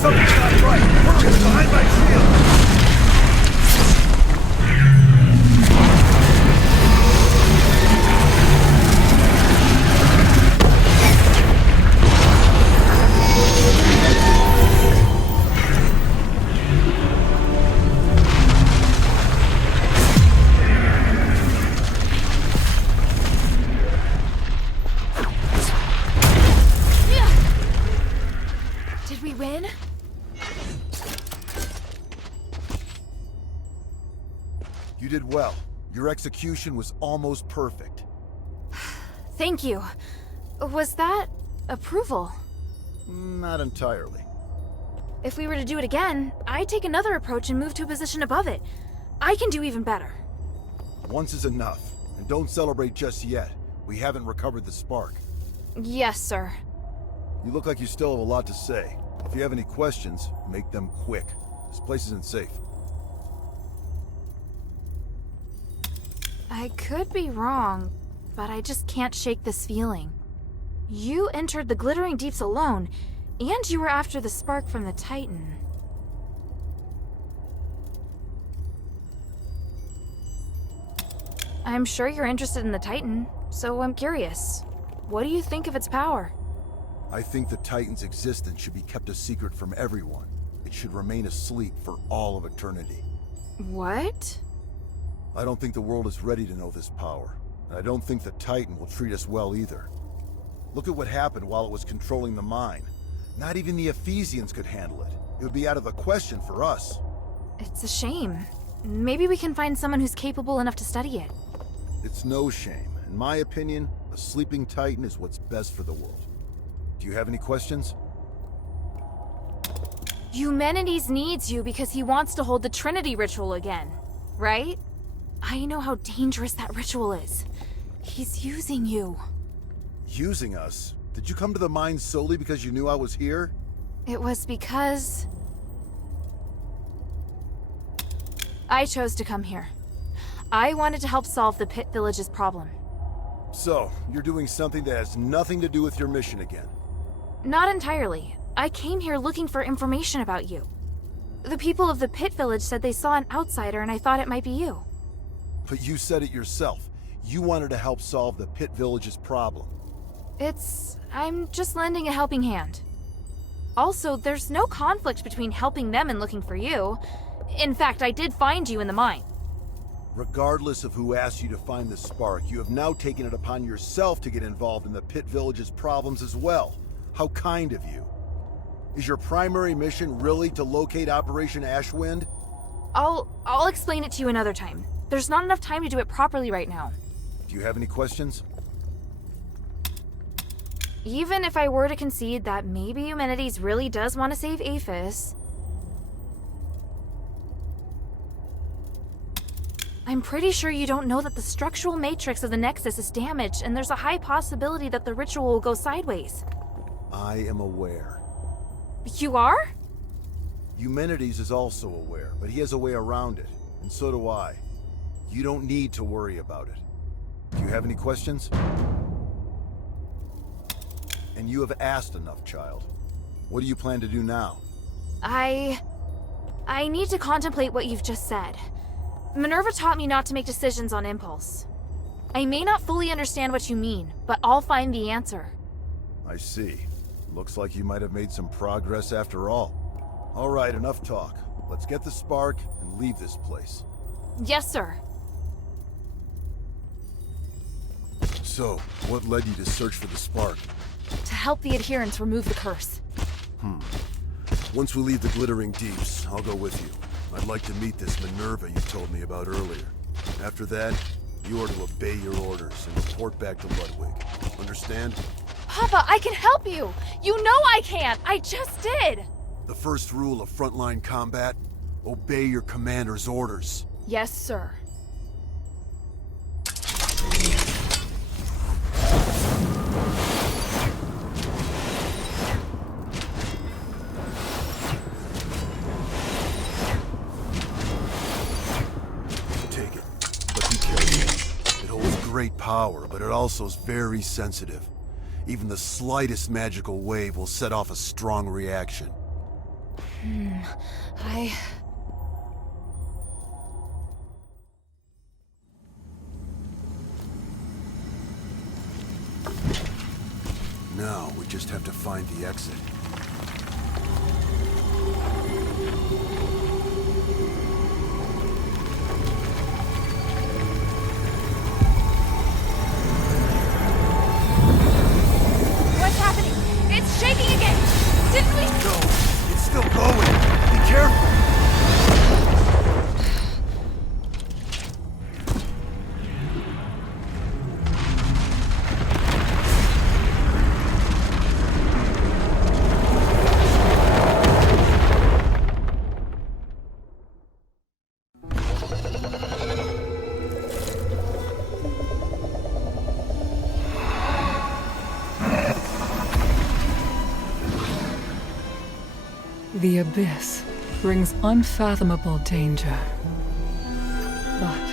Something's not right! Hurry, behind my shield! Did we win? You did well. Your execution was almost perfect. Thank you. Was that approval? Not entirely. If we were to do it again, I'd take another approach and move to a position above it. I can do even better. Once is enough, and don't celebrate just yet. We haven't recovered the spark. Yes, sir. You look like you still have a lot to say. If you have any questions, make them quick. This place isn't safe. I could be wrong, but I just can't shake this feeling. You entered the Glittering Deeps alone, and you were after the spark from the Titan. I'm sure you're interested in the Titan, so I'm curious. What do you think of its power? I think the Titan's existence should be kept a secret from everyone. It should remain asleep for all of eternity. What? I don't think the world is ready to know this power, and I don't think the Titan will treat us well either. Look at what happened while it was controlling the mine. Not even the Ephesians could handle it. It would be out of the question for us. It's a shame. Maybe we can find someone who's capable enough to study it. It's no shame. In my opinion, a sleeping Titan is what's best for the world. Do you have any questions? Eumenides needs you because he wants to hold the Trinity ritual again, right? I know how dangerous that ritual is. He's using you. Using us? Did you come to the mine solely because you knew I was here? It was because I chose to come here. I wanted to help solve the Pit Village's problem. So, you're doing something that has nothing to do with your mission again. Not entirely. I came here looking for information about you. The people of the Pit Village said they saw an outsider and I thought it might be you. But you said it yourself. You wanted to help solve the Pit Village's problem. I'm just lending a helping hand. Also, there's no conflict between helping them and looking for you. In fact, I did find you in the mine. Regardless of who asked you to find the spark, you have now taken it upon yourself to get involved in the Pit Village's problems as well. How kind of you. Is your primary mission really to locate Operation Ashwind? I'll explain it to you another time. There's not enough time to do it properly right now. Do you have any questions? Even if I were to concede that maybe Eumenides really does want to save Aphis, I'm pretty sure you don't know that the structural matrix of the Nexus is damaged and there's a high possibility that the ritual will go sideways. I am aware. You are? Eumenides is also aware, but he has a way around it, and so do I. You don't need to worry about it. Do you have any questions? And you have asked enough, child. What do you plan to do now? I need to contemplate what you've just said. Minerva taught me not to make decisions on impulse. I may not fully understand what you mean, but I'll find the answer. I see. Looks like you might have made some progress after all. All right, enough talk. Let's get the spark and leave this place. Yes, sir. So, what led you to search for the spark? To help the adherents remove the curse. Once we leave the Glittering Deeps, I'll go with you. I'd like to meet this Minerva you told me about earlier. After that, you are to obey your orders and report back to Ludwig. Understand? Papa, I can help you! You know I can! I just did! The first rule of frontline combat, obey your commander's orders. Yes, sir. Take it, but be careful. It holds great power, but it also is very sensitive. Even the slightest magical wave will set off a strong reaction. I... Now, we just have to find the exit. What's happening? It's shaking again! Didn't we... No, it's still going. Be careful. The abyss brings unfathomable danger. But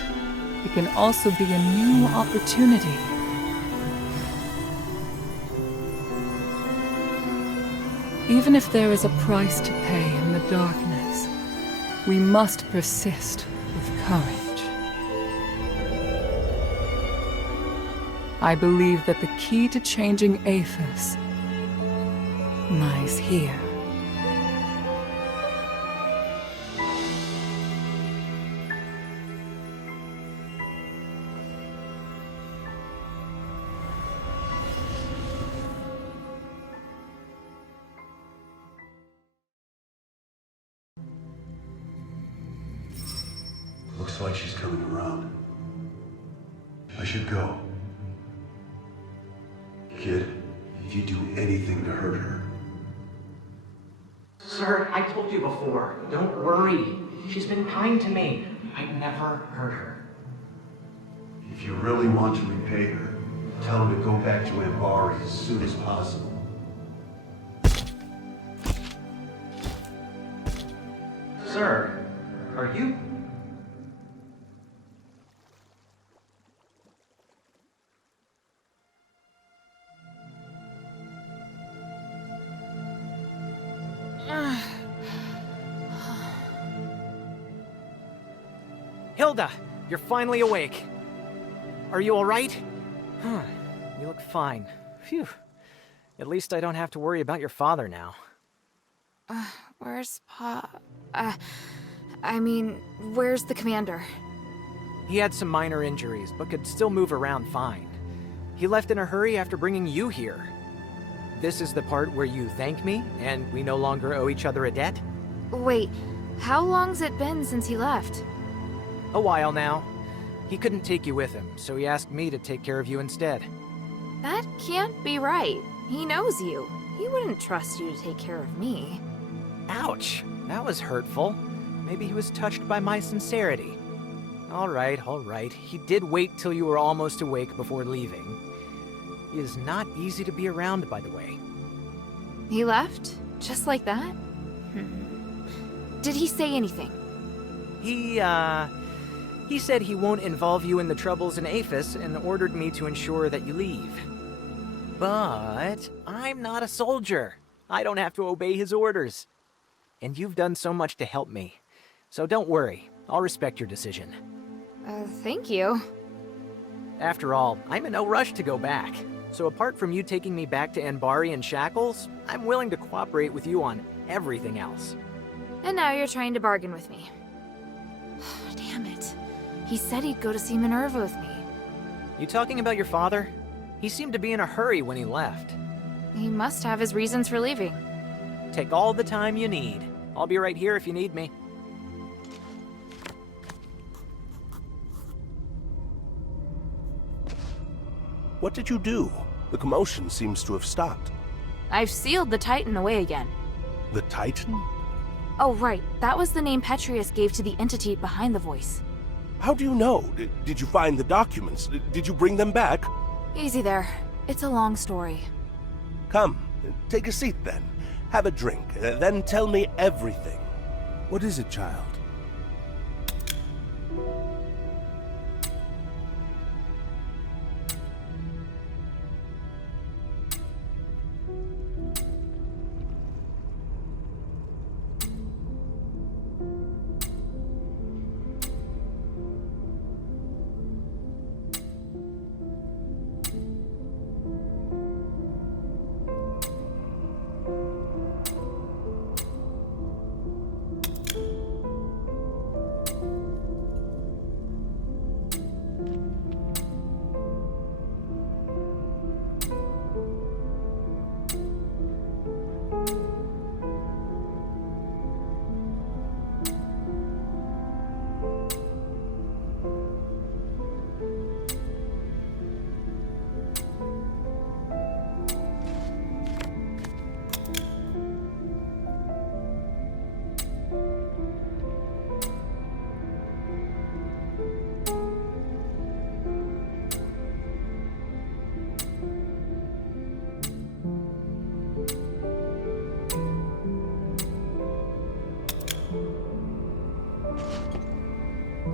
it can also be a new opportunity. Even if there is a price to pay in the darkness, we must persist with courage. I believe that the key to changing Aphis lies here. Looks like she's coming around. I should go. Kid, if you do anything to hurt her... Sir, I told you before. Don't worry. She's been kind to me. I'd never hurt her. If you really want to repay her, tell her to go back to Ambari as soon as possible. Sir, are you... Hilda, you're finally awake. Are you all right? You look fine. Phew. At least I don't have to worry about your father now. Where's Pa... I mean, where's the commander? He had some minor injuries, but could still move around fine. He left in a hurry after bringing you here. This is the part where you thank me, and we no longer owe each other a debt? Wait, how long's it been since he left? A while now. He couldn't take you with him, so he asked me to take care of you instead. That can't be right. He knows you. He wouldn't trust you to take care of me. Ouch! That was hurtful. Maybe he was touched by my sincerity. All right. He did wait till you were almost awake before leaving. He is not easy to be around, by the way. He left? Just like that? Did he say anything? He said he won't involve you in the troubles in Aphis and ordered me to ensure that you leave. But I'm not a soldier. I don't have to obey his orders. And you've done so much to help me. So don't worry. I'll respect your decision. Thank you. After all, I'm in no rush to go back. So apart from you taking me back to Anbari in shackles, I'm willing to cooperate with you on everything else. And now you're trying to bargain with me. Damn it. He said he'd go to see Minerva with me. You talking about your father? He seemed to be in a hurry when he left. He must have his reasons for leaving. Take all the time you need. I'll be right here if you need me. What did you do? The commotion seems to have stopped. I've sealed the Titan away again. The Titan? Oh, right. That was the name Petrius gave to the entity behind the voice. How do you know? Did you find the documents? Did you bring them back? Easy there. It's a long story. Come, take a seat then. Have a drink, then tell me everything. What is it, child?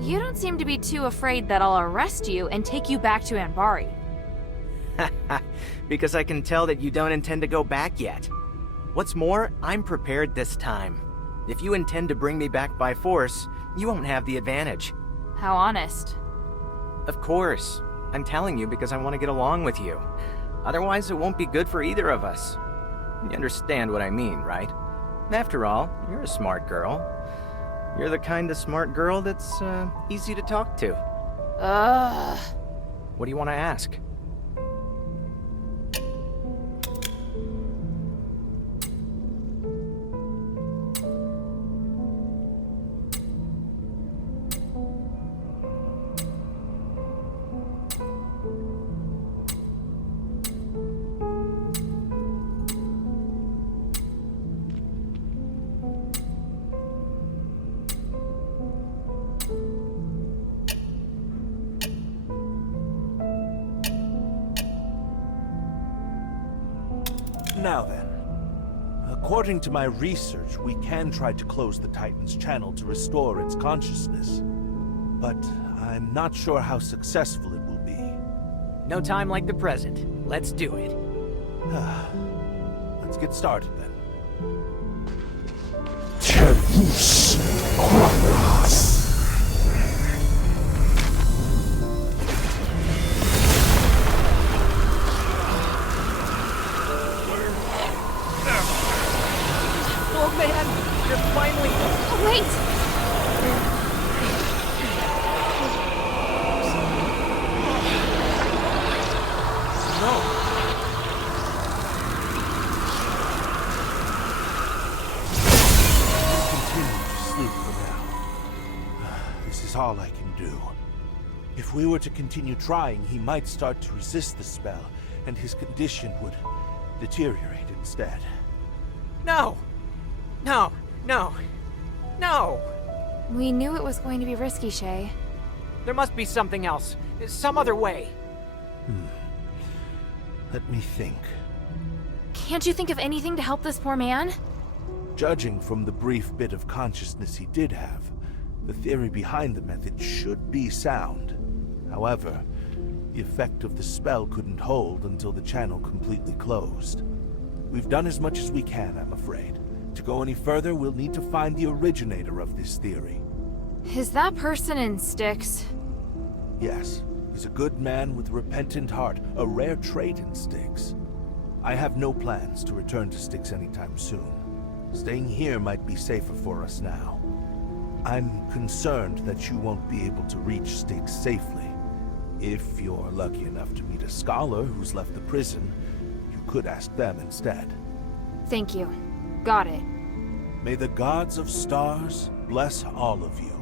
You don't seem to be too afraid that I'll arrest you and take you back to Anbari. Because I can tell that you don't intend to go back yet. What's more, I'm prepared this time. If you intend to bring me back by force, you won't have the advantage. How honest. Of course. I'm telling you because I want to get along with you. Otherwise, it won't be good for either of us. You understand what I mean, right? After all, you're a smart girl. You're the kind of smart girl that's, easy to talk to. Ugh. What do you want to ask? Now then, according to my research, we can try to close the Titan's channel to restore its consciousness. But I'm not sure how successful it will be. No time like the present. Let's do it. Let's get started then. Oh man, you're finally... Oh, wait! All I can do. If we were to continue trying, he might start to resist the spell, and his condition would deteriorate instead. No! No! No! No! We knew it was going to be risky, Shay. There must be something else. Some other way. Let me think. Can't you think of anything to help this poor man? Judging from the brief bit of consciousness he did have, the theory behind the method should be sound. However, the effect of the spell couldn't hold until the channel completely closed. We've done as much as we can, I'm afraid. To go any further, we'll need to find the originator of this theory. Is that person in Styx? Yes, he's a good man with a repentant heart, a rare trait in Styx. I have no plans to return to Styx anytime soon. Staying here might be safer for us now. I'm concerned that you won't be able to reach Styx safely. If you're lucky enough to meet a scholar who's left the prison, you could ask them instead. Thank you. Got it. May the gods of stars bless all of you.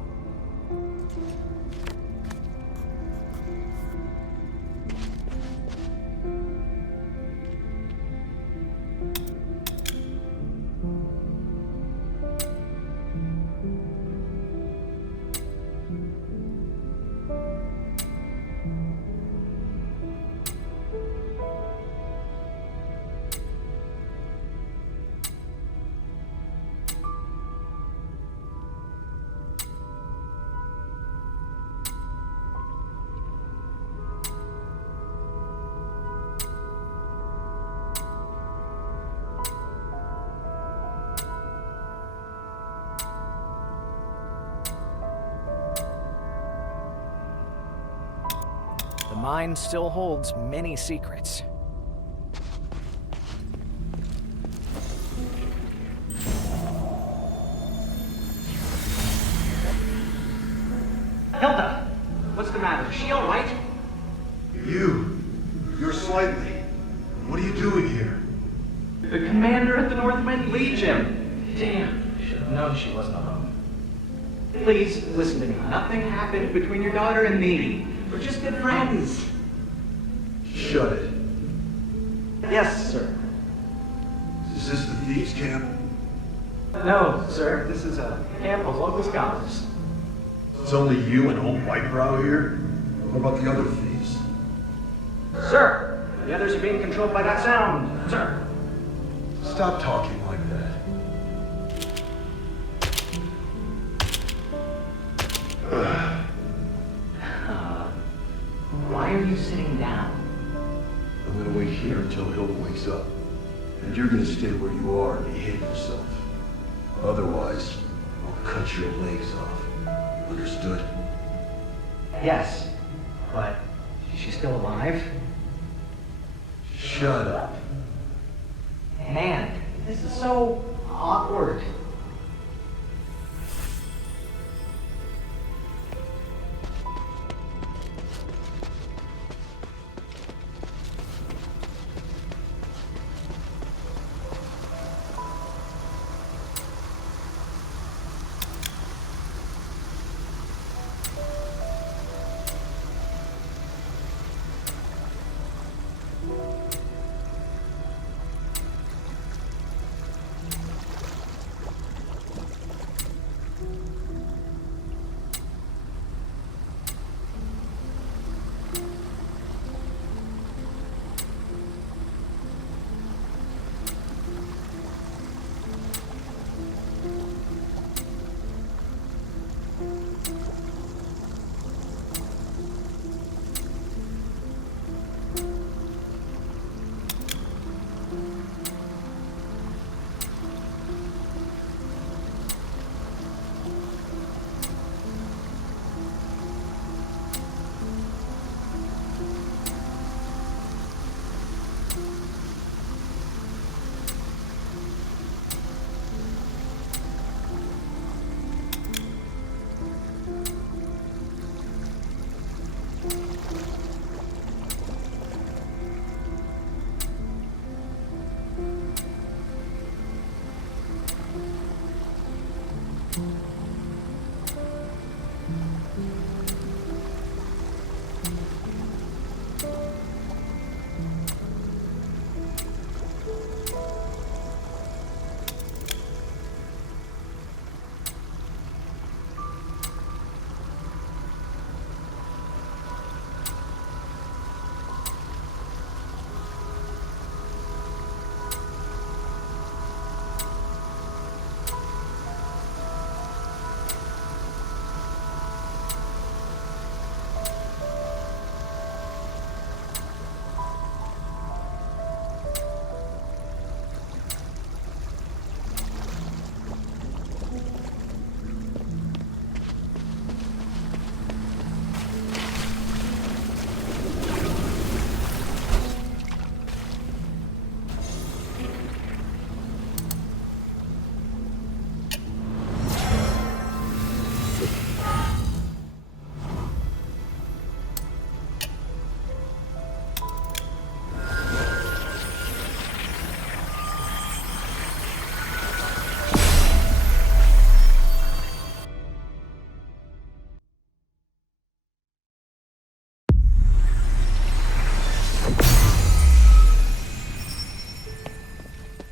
The mine still holds many secrets. Hilda! What's the matter? Is she all right? You're slightly. What are you doing here? The commander at the Northwind Legion. Damn, Should have known she wasn't alone. please listen to me. Nothing happened between your daughter and me. We're just good friends. Shut it. Yes, sir. Is this the thieves' camp? No, sir. This is a camp of local scholars. It's only you and old Whitebrow here? What about the other thieves? Sir, the others are being controlled by that sound. Sir. Stop talking like that. Why are you sitting down? I'm gonna wait here until Hilda wakes up. And you're gonna stay where you are and behave yourself. Otherwise, I'll cut your legs off. Understood? Yes, but is she still alive? Shut up. Man, this is so awkward.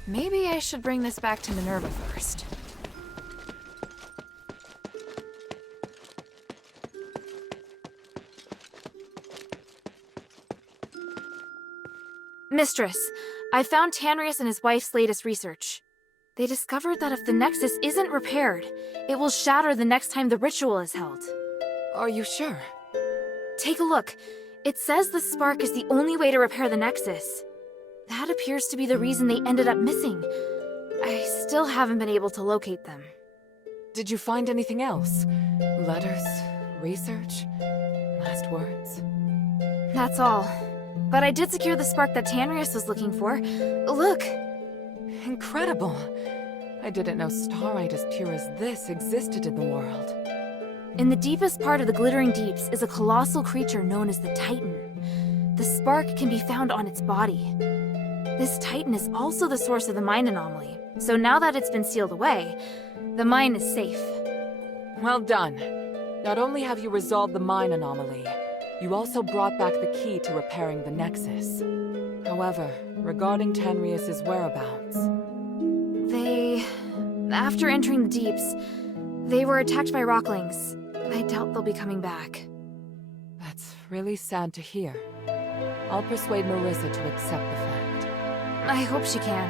Maybe I should bring this back to Minerva first. Mistress, I found Tanrius and his wife's latest research. They discovered that if the Nexus isn't repaired, it will shatter the next time the ritual is held. Are you sure? Take a look. It says the spark is the only way to repair the Nexus. That appears to be the reason they ended up missing. I still haven't been able to locate them. Did you find anything else? Letters? Research? Last words? That's all. But I did secure the spark that Tanrius was looking for. Look! Incredible! I didn't know starite as pure as this existed in the world. In the deepest part of the Glittering Deeps is a colossal creature known as the Titan. The spark can be found on its body. This Titan is also the source of the mine anomaly, so now that it's been sealed away, the mine is safe. Well done. Not only have you resolved the mine anomaly, you also brought back the key to repairing the Nexus. However, regarding Tanrius' whereabouts... After entering the Deeps, they were attacked by rocklings. I doubt they'll be coming back. That's really sad to hear. I'll persuade Marissa to accept the fact. I hope she can.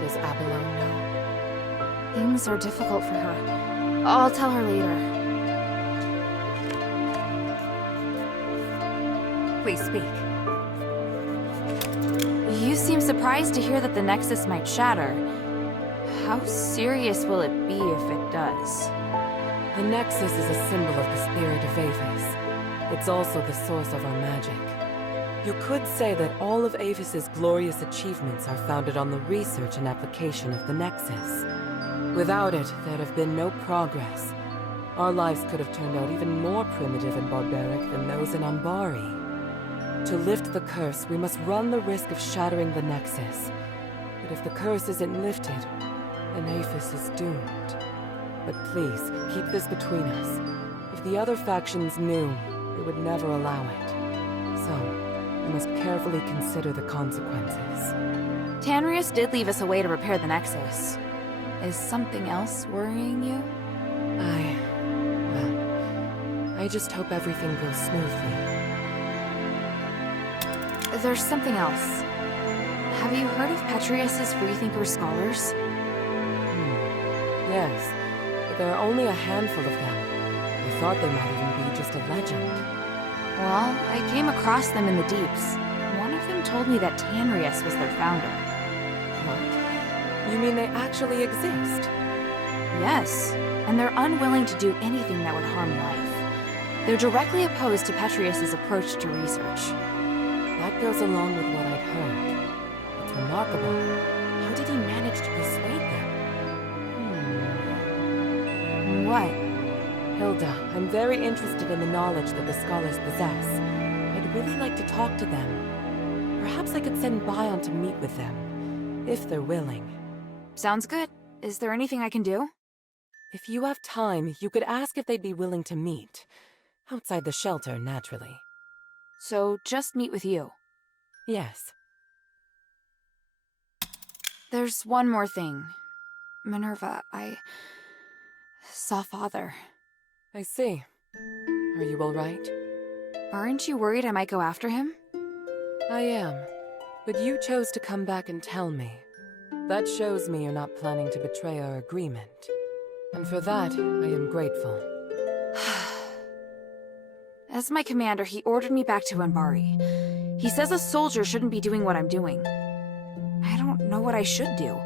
Does Abalone know? Things are difficult for her. I'll tell her later. Please speak. You seem surprised to hear that the Nexus might shatter. How serious will it be if it does? The Nexus is a symbol of the spirit of Avis. It's also the source of our magic. You could say that all of Avis's glorious achievements are founded on the research and application of the Nexus. Without it, there'd have been no progress. Our lives could have turned out even more primitive and barbaric than those in Ambari. To lift the curse, we must run the risk of shattering the Nexus. But if the curse isn't lifted, then Avis is doomed. But please, keep this between us. If the other factions knew, they would never allow it. So, I must carefully consider the consequences. Tanrius did leave us a way to repair the Nexus. Is something else worrying you? I just hope everything goes smoothly. There's something else. Have you heard of Petrius's freethinker scholars? Yes, but there are only a handful of them. I thought they might even be just a legend. Well, I came across them in the deeps. One of them told me that Tanrius was their founder. What? You mean they actually exist? Yes, and they're unwilling to do anything that would harm life. They're directly opposed to Petrius's approach to research. That goes along with what I'd heard. It's remarkable. How did he manage to persuade them? What? Hilda, I'm very interested in the knowledge that the scholars possess. I'd really like to talk to them. Perhaps I could send Bion to meet with them, if they're willing. Sounds good. Is there anything I can do? If you have time, you could ask if they'd be willing to meet. Outside the shelter, naturally. So, just meet with you? Yes. There's one more thing. Minerva, I saw Father. I see. Are you all right? Aren't you worried I might go after him? I am. But you chose to come back and tell me. That shows me you're not planning to betray our agreement. And for that, I am grateful. As my commander, he ordered me back to Ambari. He says a soldier shouldn't be doing what I'm doing. I don't know what I should do.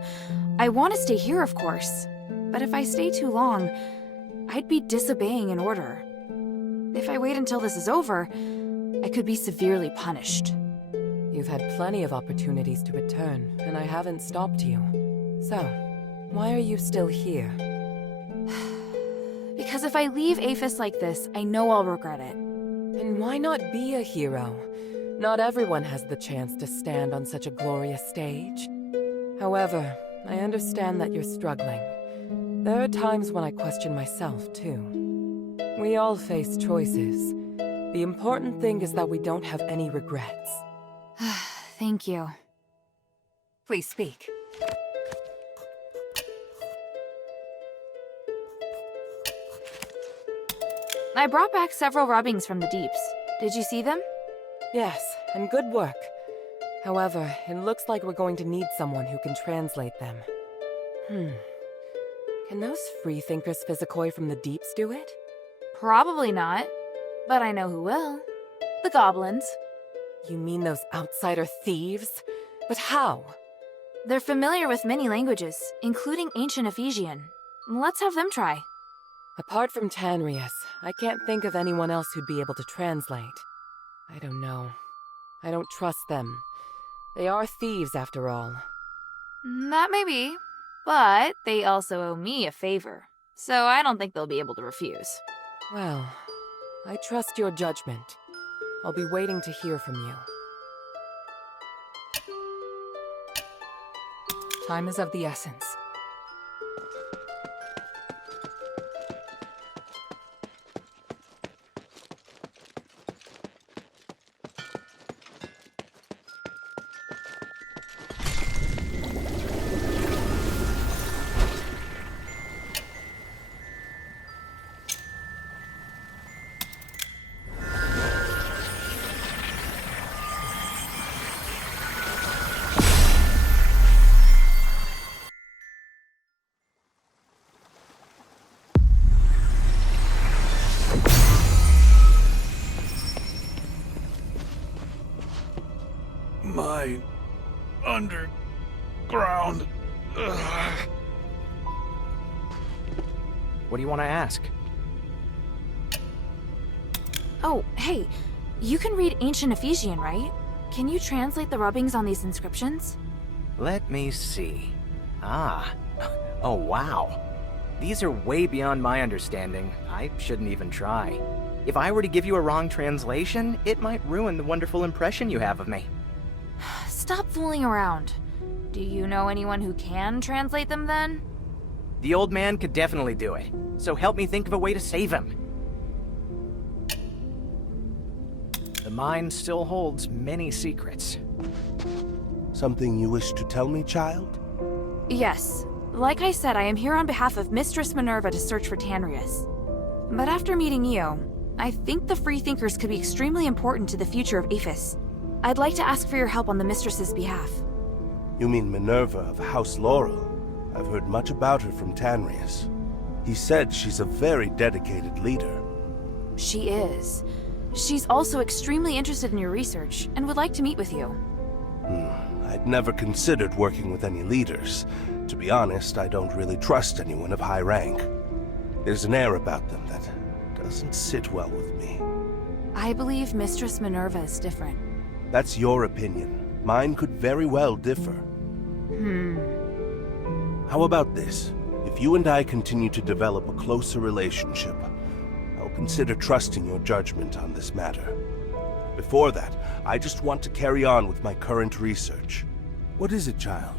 I want to stay here, of course. But if I stay too long, I'd be disobeying an order. If I wait until this is over, I could be severely punished. You've had plenty of opportunities to return, and I haven't stopped you. So, why are you still here? Because if I leave Aphis like this, I know I'll regret it. And why not be a hero? Not everyone has the chance to stand on such a glorious stage. However, I understand that you're struggling. There are times when I question myself, too. We all face choices. The important thing is that we don't have any regrets. Thank you. Please speak. I brought back several rubbings from the deeps. Did you see them? Yes, and good work. However, it looks like we're going to need someone who can translate them. Can those freethinkers physicoi from the deeps do it? Probably not. But I know who will. The goblins. You mean those outsider thieves? But how? They're familiar with many languages, including ancient Ephesian. Let's have them try. Apart from Tanrius, I can't think of anyone else who'd be able to translate. I don't know. I don't trust them. They are thieves, after all. That may be, but they also owe me a favor, so I don't think they'll be able to refuse. Well, I trust your judgment. I'll be waiting to hear from you. Time is of the essence. What do you want to ask? Oh, hey, you can read ancient Ephesian, right? Can you translate the rubbings on these inscriptions? Let me see. Ah. Oh, wow. These are way beyond my understanding. I shouldn't even try. If I were to give you a wrong translation, it might ruin the wonderful impression you have of me. Stop fooling around. Do you know anyone who can translate them then? The old man could definitely do it, so help me think of a way to save him. The mine still holds many secrets. Something you wish to tell me, child? Yes. Like I said, I am here on behalf of Mistress Minerva to search for Tanrius. But after meeting you, I think the Freethinkers could be extremely important to the future of Aphis. I'd like to ask for your help on the Mistress's behalf. You mean Minerva of House Laurel? I've heard much about her from Tanrius. He said she's a very dedicated leader. She is. She's also extremely interested in your research and would like to meet with you. I'd never considered working with any leaders. To be honest, I don't really trust anyone of high rank. There's an air about them that doesn't sit well with me. I believe Mistress Minerva is different. That's your opinion. Mine could very well differ. How about this? If you and I continue to develop a closer relationship, I'll consider trusting your judgment on this matter. Before that, I just want to carry on with my current research. What is it, child?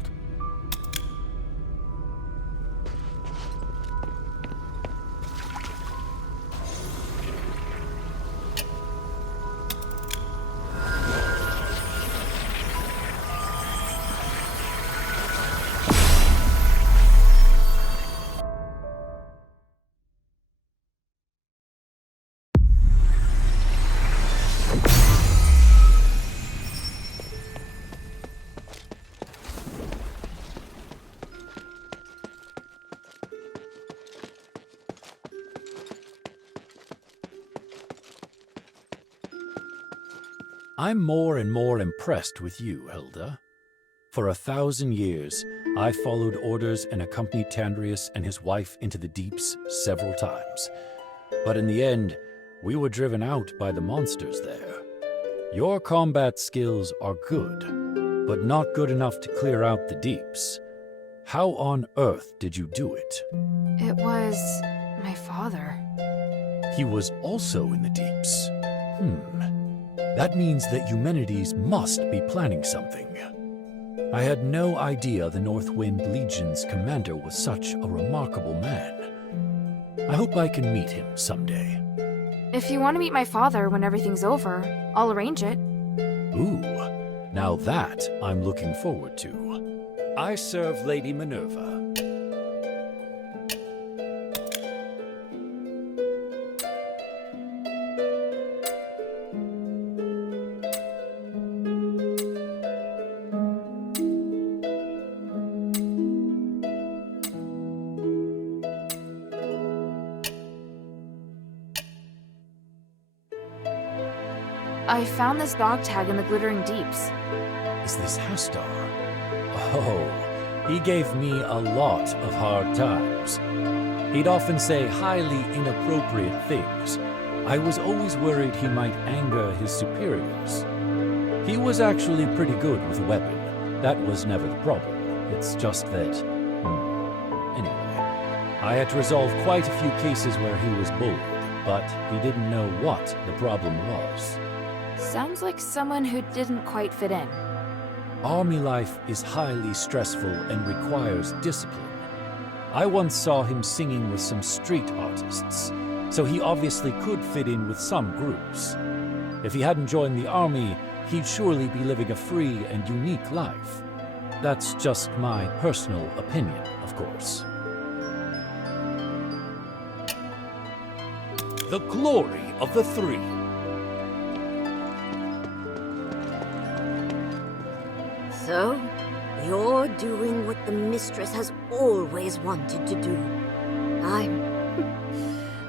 I'm more and more impressed with you, Hilda. For 1,000 years, I followed orders and accompanied Tanrius and his wife into the deeps several times. But in the end, we were driven out by the monsters there. Your combat skills are good, but not good enough to clear out the deeps. How on earth did you do it? It was my father. He was also in the deeps. That means that Eumenides must be planning something. I had no idea the Northwind Legion's commander was such a remarkable man. I hope I can meet him someday. If you want to meet my father when everything's over, I'll arrange it. Ooh, now that I'm looking forward to. I serve Lady Minerva. I found this dog tag in the Glittering Deeps. Is this Hastar? Oh, he gave me a lot of hard times. He'd often say highly inappropriate things. I was always worried he might anger his superiors. He was actually pretty good with a weapon. That was never the problem. It's just that... Anyway, I had to resolve quite a few cases where he was bullied, but he didn't know what the problem was. Sounds like someone who didn't quite fit in. Army life is highly stressful and requires discipline. I once saw him singing with some street artists, so he obviously could fit in with some groups. If he hadn't joined the army, he'd surely be living a free and unique life. That's just my personal opinion, of course. The glory of the Three. So, you're doing what the mistress has always wanted to do.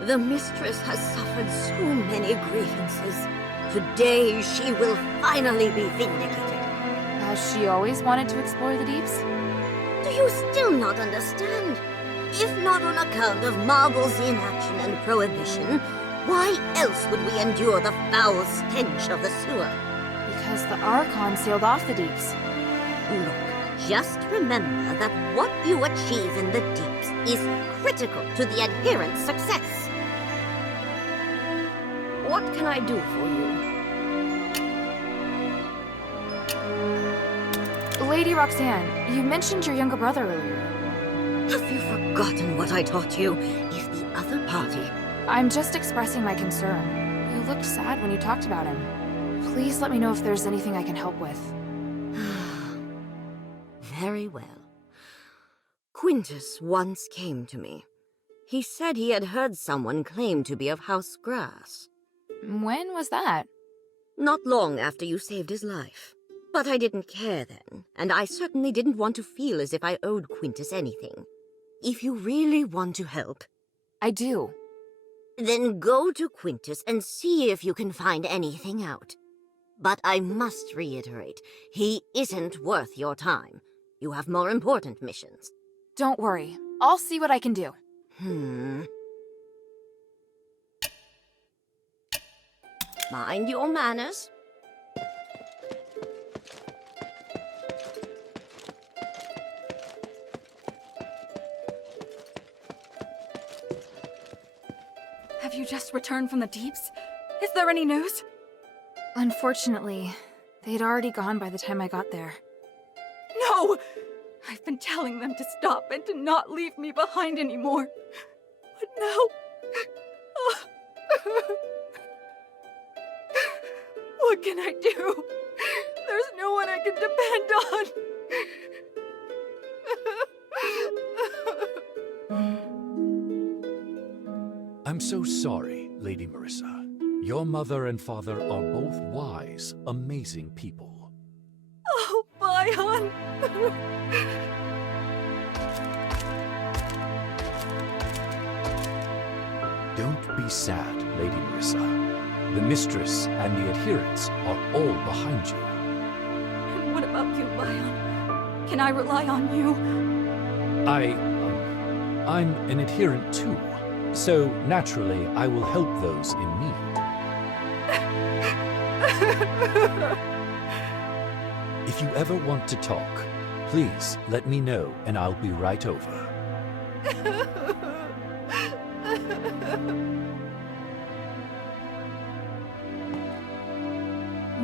The mistress has suffered so many grievances. Today, she will finally be vindicated. Has she always wanted to explore the deeps? Do you still not understand? If not on account of Marble's inaction and prohibition, why else would we endure the foul stench of the sewer? Because the Archon sealed off the deeps. Look, just remember that what you achieve in the deeps is critical to the adherent's success. What can I do for you? Lady Roxanne, you mentioned your younger brother earlier. Have you forgotten what I taught you? If the other party... I'm just expressing my concern. You looked sad when you talked about him. Please let me know if there's anything I can help with. Very well. Quintus once came to me. He said he had heard someone claim to be of House Grass. When was that? Not long after you saved his life. But I didn't care then, and I certainly didn't want to feel as if I owed Quintus anything. If you really want to help... I do. Then go to Quintus and see if you can find anything out. But I must reiterate, he isn't worth your time. You have more important missions. Don't worry. I'll see what I can do. Mind your manners. Have you just returned from the deeps? Is there any news? Unfortunately, they'd already gone by the time I got there. No! I've been telling them to stop and to not leave me behind anymore. But now... What can I do? There's no one I can depend on. I'm so sorry, Lady Marissa. Your mother and father are both wise, amazing people. Oh, Bion! Don't be sad, Lady Marissa. The mistress and the adherents are all behind you. And what about you, Bion? Can I rely on you? I'm an adherent too. So, naturally, I will help those in need. If you ever want to talk, please let me know and I'll be right over.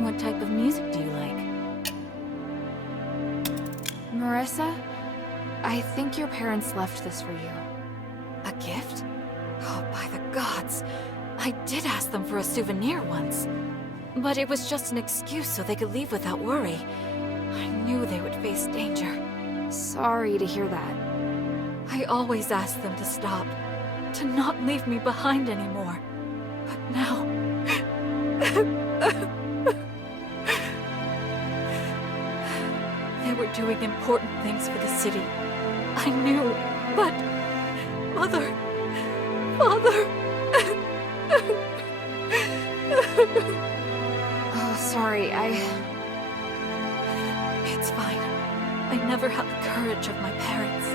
What type of music do you like? Marissa, I think your parents left this for you. A gift? Oh, by the gods! I did ask them for a souvenir once. But it was just an excuse so they could leave without worry. I knew they would face danger. Sorry to hear that. I always asked them to stop, to not leave me behind anymore. But now... They were doing important things for the city. I knew, but... Mother... Father... Oh, sorry, It's fine. I never had the courage of my parents.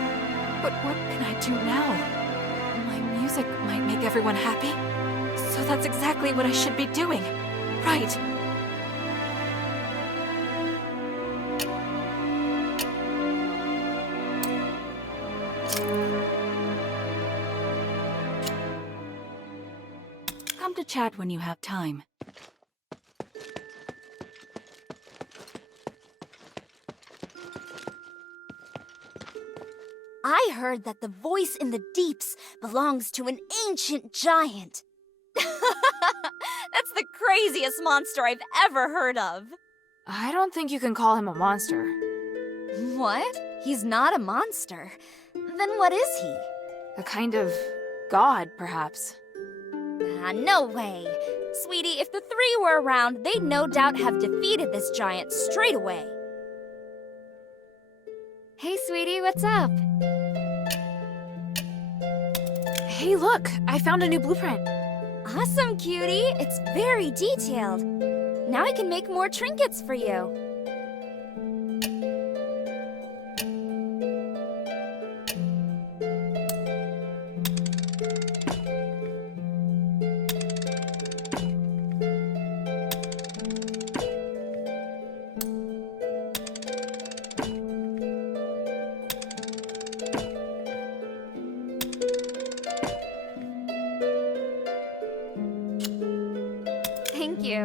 But what can I do now? My music might make everyone happy. So that's exactly what I should be doing. Right. Come to chat when you have time. I heard that the voice in the deeps belongs to an ancient giant. That's the craziest monster I've ever heard of. I don't think you can call him a monster. What? He's not a monster. Then what is he? A kind of god, perhaps. No way. Sweetie, if the three were around, they'd no doubt have defeated this giant straight away. Hey, sweetie, what's up? Hey, look! I found a new blueprint. Awesome, cutie. It's very detailed. Now I can make more trinkets for you. Thank you.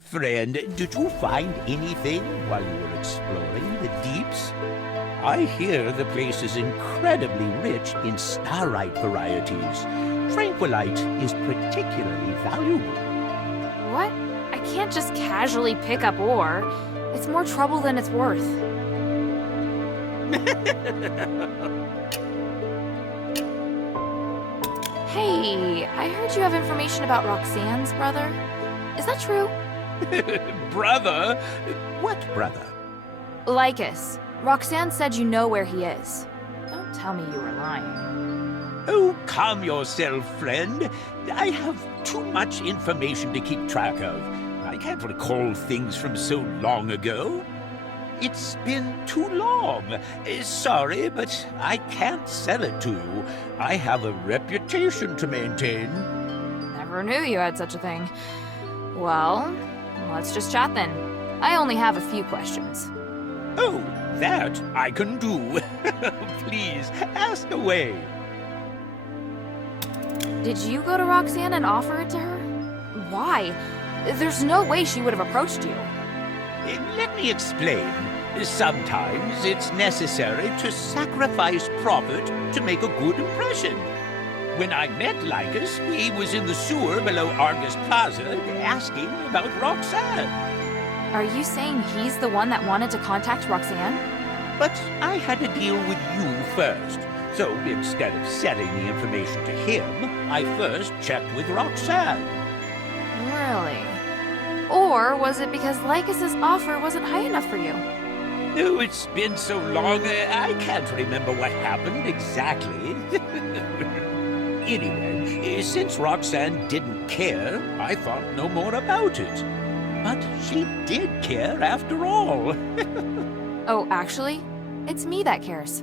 Friend, did you find anything while you were exploring the deeps? I hear the place is incredibly rich in starite varieties. Tranquilite is particularly valuable. What? I can't just casually pick up ore. It's more trouble than it's worth. Hey, I heard you have information about Roxanne's brother. Is that true? Brother? What brother? Lycus. Roxanne said you know where he is. Don't tell me you were lying. Oh, calm yourself, friend. I have too much information to keep track of. I can't recall things from so long ago. It's been too long. Sorry, but I can't sell it to you. I have a reputation to maintain. Never knew you had such a thing. Well, let's just chat then. I only have a few questions. Oh, that I can do. Please, ask away. Did you go to Roxanne and offer it to her? Why? There's no way she would have approached you. Let me explain. Sometimes it's necessary to sacrifice profit to make a good impression. When I met Lycus, he was in the sewer below Argus Plaza asking about Roxanne. Are you saying he's the one that wanted to contact Roxanne? But I had to deal with you first. So instead of selling the information to him, I first checked with Roxanne. Really? Or was it because Lycus's offer wasn't high enough for you? Oh, it's been so long, I can't remember what happened exactly. Anyway, since Roxanne didn't care, I thought no more about it. But she did care after all. Oh, actually, it's me that cares.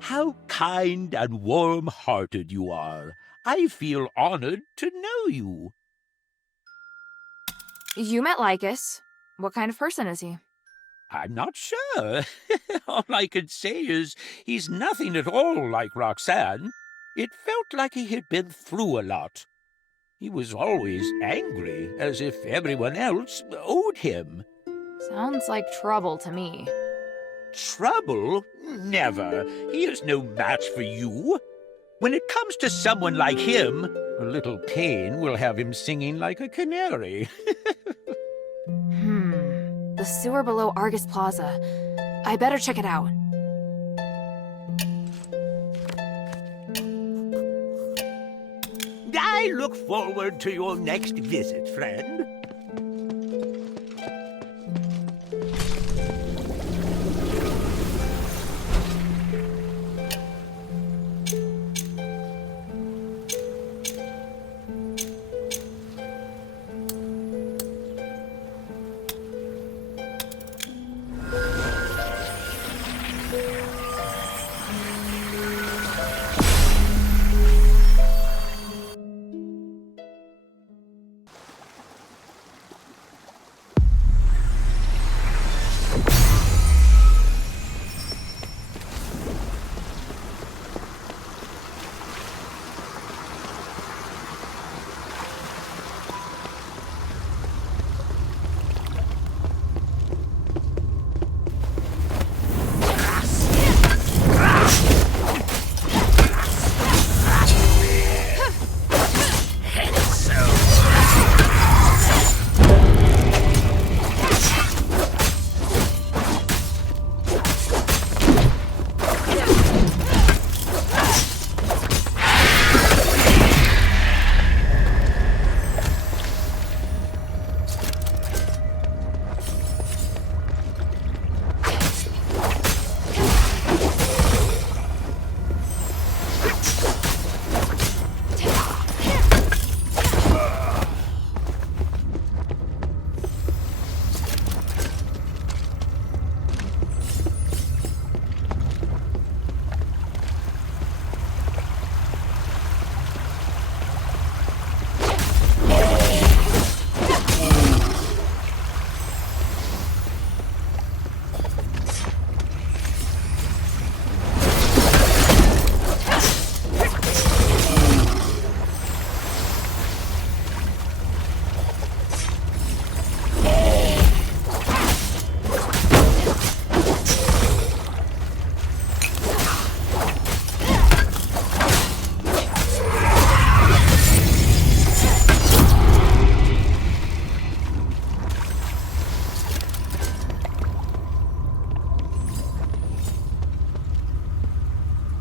How kind and warm-hearted you are. I feel honored to know you. You met Lycus. What kind of person is he? I'm not sure. All I can say is he's nothing at all like Roxanne. It felt like he had been through a lot. He was always angry, as if everyone else owed him. Sounds like trouble to me. Trouble? Never. He is no match for you. When it comes to someone like him, a little pain will have him singing like a canary. The sewer below Argus Plaza. I better check it out. I look forward to your next visit, friend.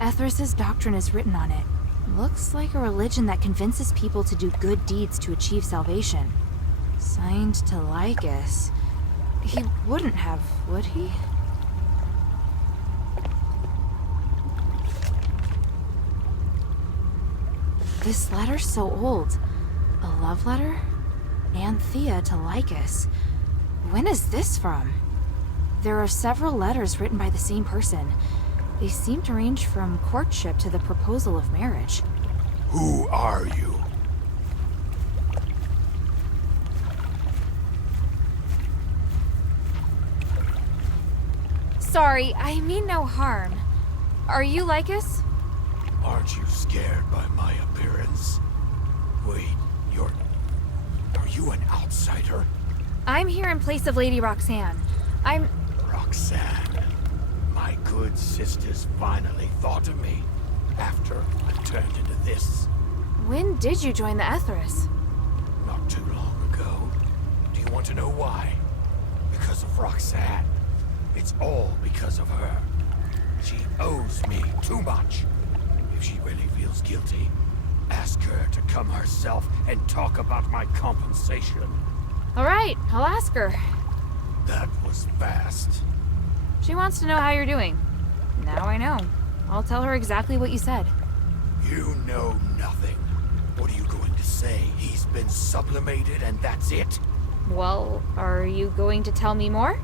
Ethris's doctrine is written on it. Looks like a religion that convinces people to do good deeds to achieve salvation. Signed Tinylicus. He wouldn't have, would he? This letter's so old. A love letter? Anthea to Lycus. When is this from? There are several letters written by the same person. They seem to range from courtship to the proposal of marriage. Who are you? Sorry, I mean no harm. Are you Lycus? Aren't you scared by my appearance? Wait, are you an outsider? I'm here in place of Lady Roxanne. Roxanne. My good sisters finally thought of me after I turned into this. When did you join the Ethris? Not too long ago. Do you want to know why? Because of Roxanne. It's all because of her. She owes me too much. If she really feels guilty, ask her to come herself and talk about my compensation. All right, I'll ask her. That was fast. She wants to know how you're doing. Now I know. I'll tell her exactly what you said. You know nothing. What are you going to say? He's been sublimated and that's it? Well, are you going to tell me more?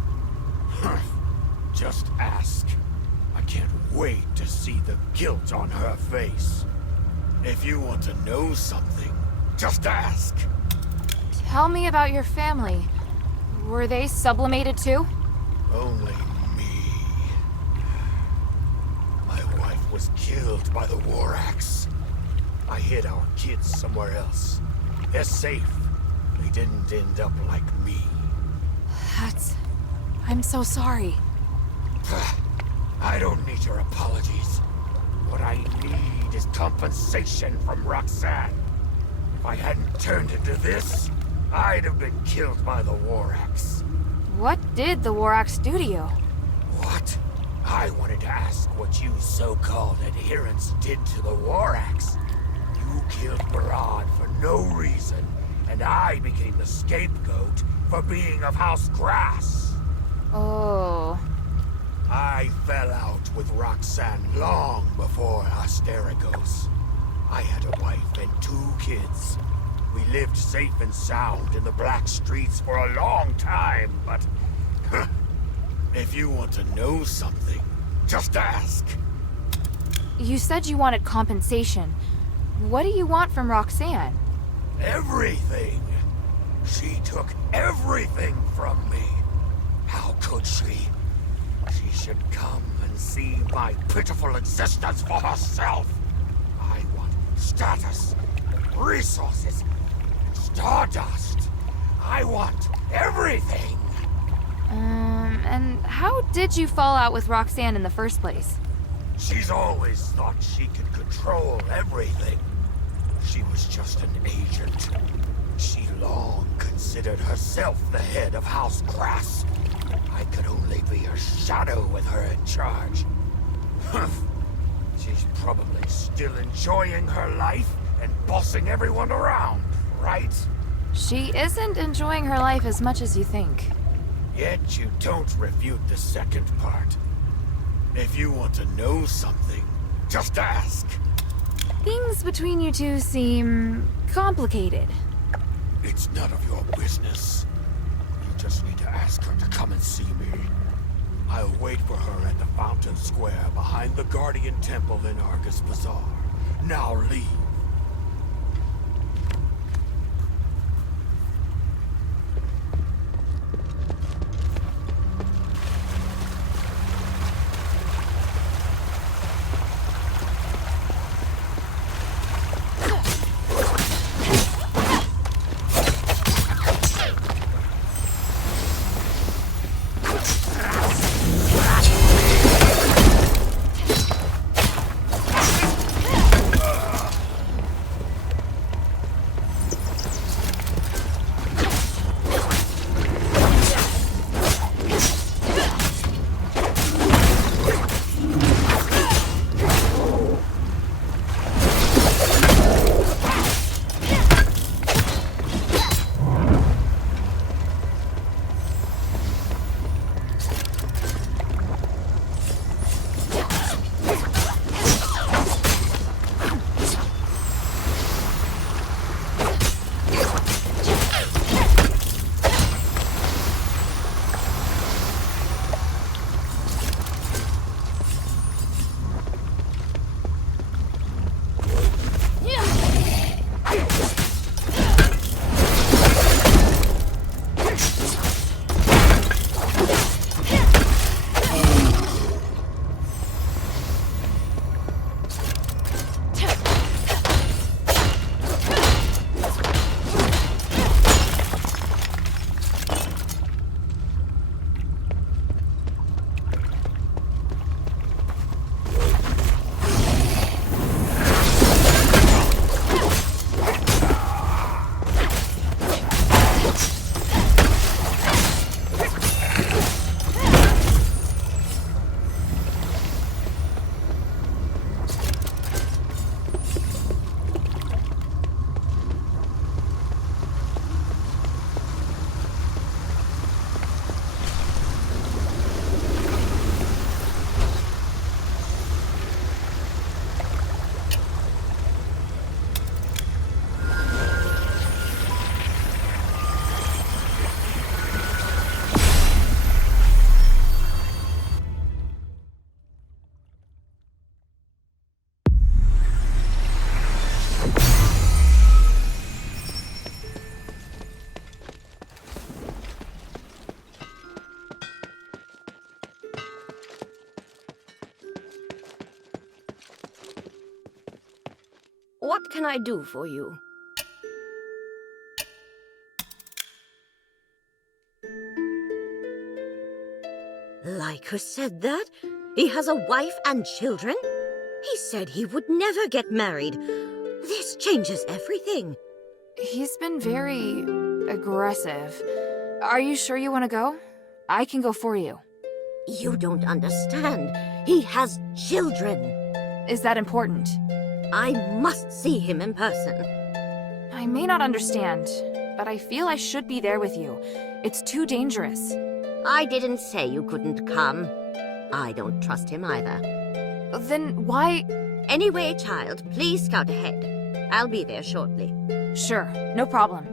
Just ask. I can't wait to see the guilt on her face. If you want to know something, just ask. Tell me about your family. Were they sublimated too? Only me. My wife was killed by the war axe. I hid our kids somewhere else. They're safe. They didn't end up like me. I'm so sorry. I don't need your apologies. What I need is compensation from Roxanne. If I hadn't turned into this, I'd have been killed by the war axe. What did the war axe do to you? What? I wanted to ask what you so-called adherents did to the war axe. You killed Barad for no reason, and I became the scapegoat for being of House Grass. Oh. I fell out with Roxanne long before Asterigos. I had a wife and 2 kids. We lived safe and sound in the black streets for a long time, but... if you want to know something, just ask. You said you wanted compensation. What do you want from Roxanne? Everything. She took everything from me. How could she? She should come and see my pitiful existence for herself. I want status, resources, stardust. I want everything. And how did you fall out with Roxanne in the first place? She's always thought she could control everything. She was just an agent. She long considered herself the head of House Grass. I could only be a shadow with her in charge. She's probably still enjoying her life and bossing everyone around, right? She isn't enjoying her life as much as you think. Yet you don't refute the second part. If you want to know something, just ask. Things between you two seem complicated. It's none of your business. You just need to ask her to come and see me. I'll wait for her at the Fountain Square behind the Guardian Temple in Argus Bazaar. Now leave. What can I do for you? Lycus said that? He has a wife and children? He said he would never get married. This changes everything. He's been very aggressive. Are you sure you want to go? I can go for you. You don't understand. He has children. Is that important? I must see him in person. I may not understand, but I feel I should be there with you. It's too dangerous. I didn't say you couldn't come. I don't trust him either. Then why... Anyway, child, please scout ahead. I'll be there shortly. Sure, no problem.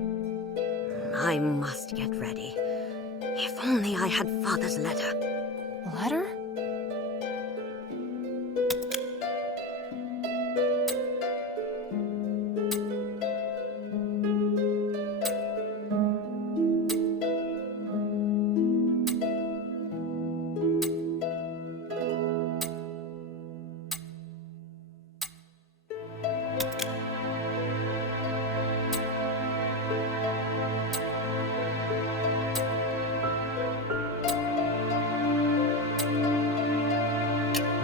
I must get ready. If only I had Father's letter. Letter?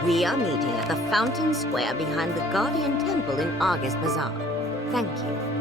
We are meeting at the fountain square behind the Guardian Temple in Argus Bazaar. Thank you.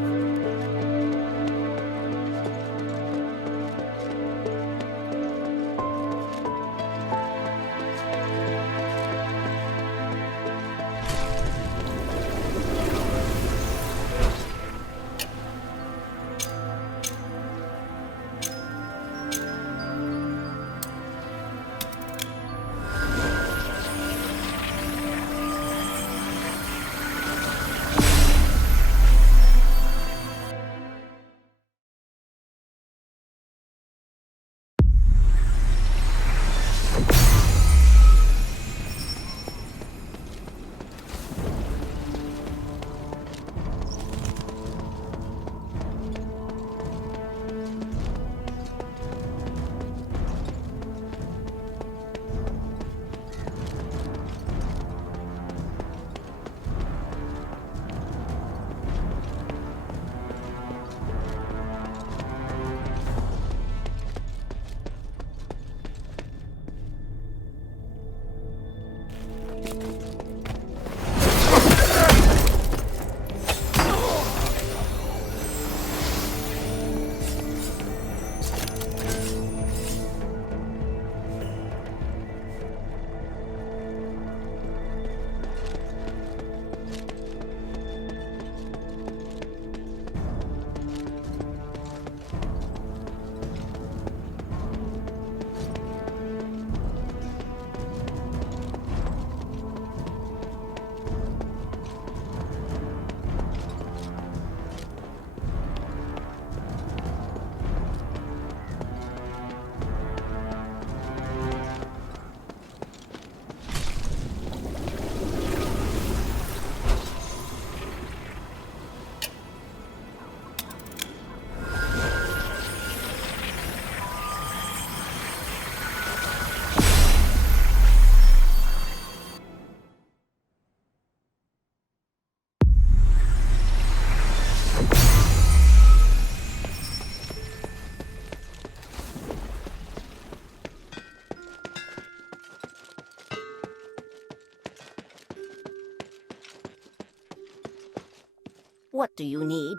What do you need?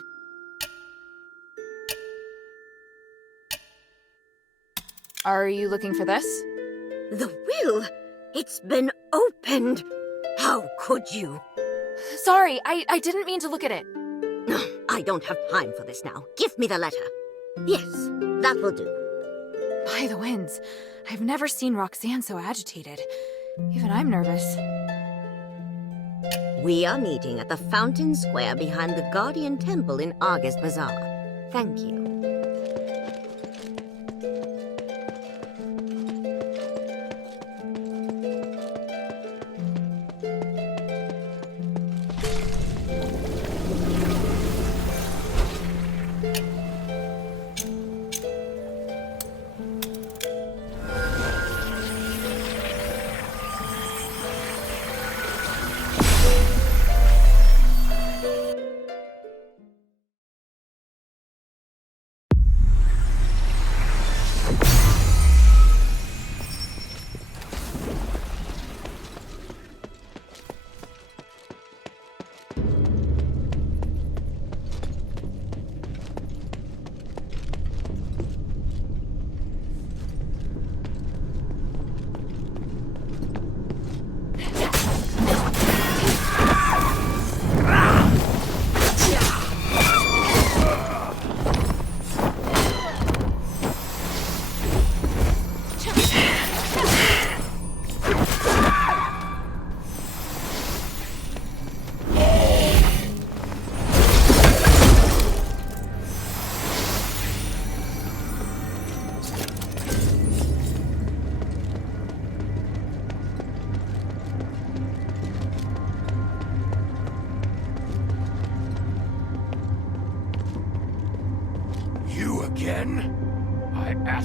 Are you looking for this? The will! It's been opened! How could you? Sorry, I didn't mean to look at it. I don't have time for this now. Give me the letter. Yes, that will do. By the winds, I've never seen Roxanne so agitated. Even I'm nervous. We are meeting at the fountain square behind the Guardian Temple in Argus Bazaar. Thank you.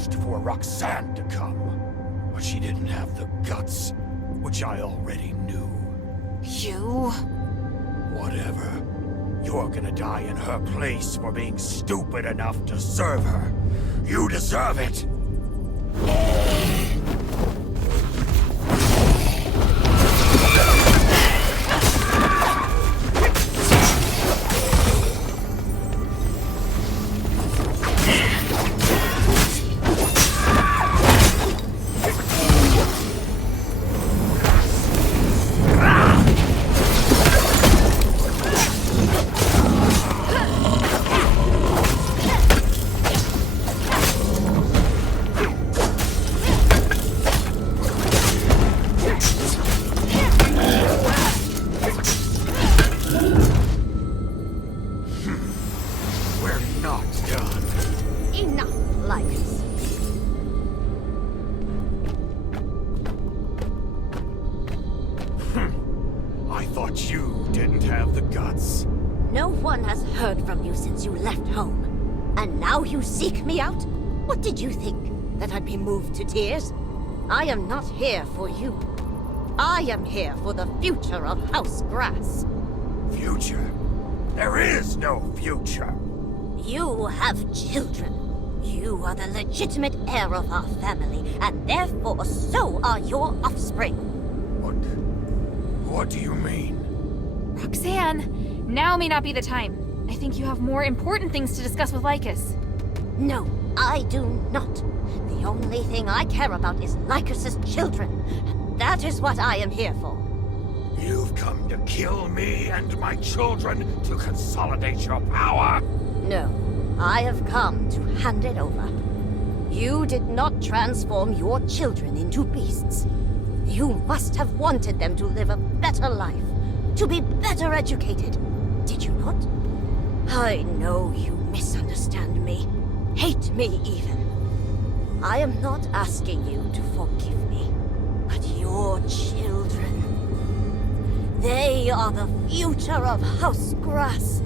asked for Roxanne to come, but she didn't have the guts, which I already knew. You? Whatever. You're gonna die in her place for being stupid enough to serve her. You deserve it! I thought you didn't have the guts. No one has heard from you since you left home. And now you seek me out? What did you think? That I'd be moved to tears? I am not here for you. I am here for the future of House Grass. Future? There is no future. You have children. You are the legitimate heir of our family, and therefore so are your offspring. What do you mean? Roxanne, now may not be the time. I think you have more important things to discuss with Lycus. No, I do not. The only thing I care about is Lycus's children. That is what I am here for. You've come to kill me and my children to consolidate your power? No, I have come to hand it over. You did not transform your children into beasts. You must have wanted them to live a better life, to be better educated. Did you not? I know you misunderstand me, hate me even. I am not asking you to forgive me, but your children. They are the future of House Grass.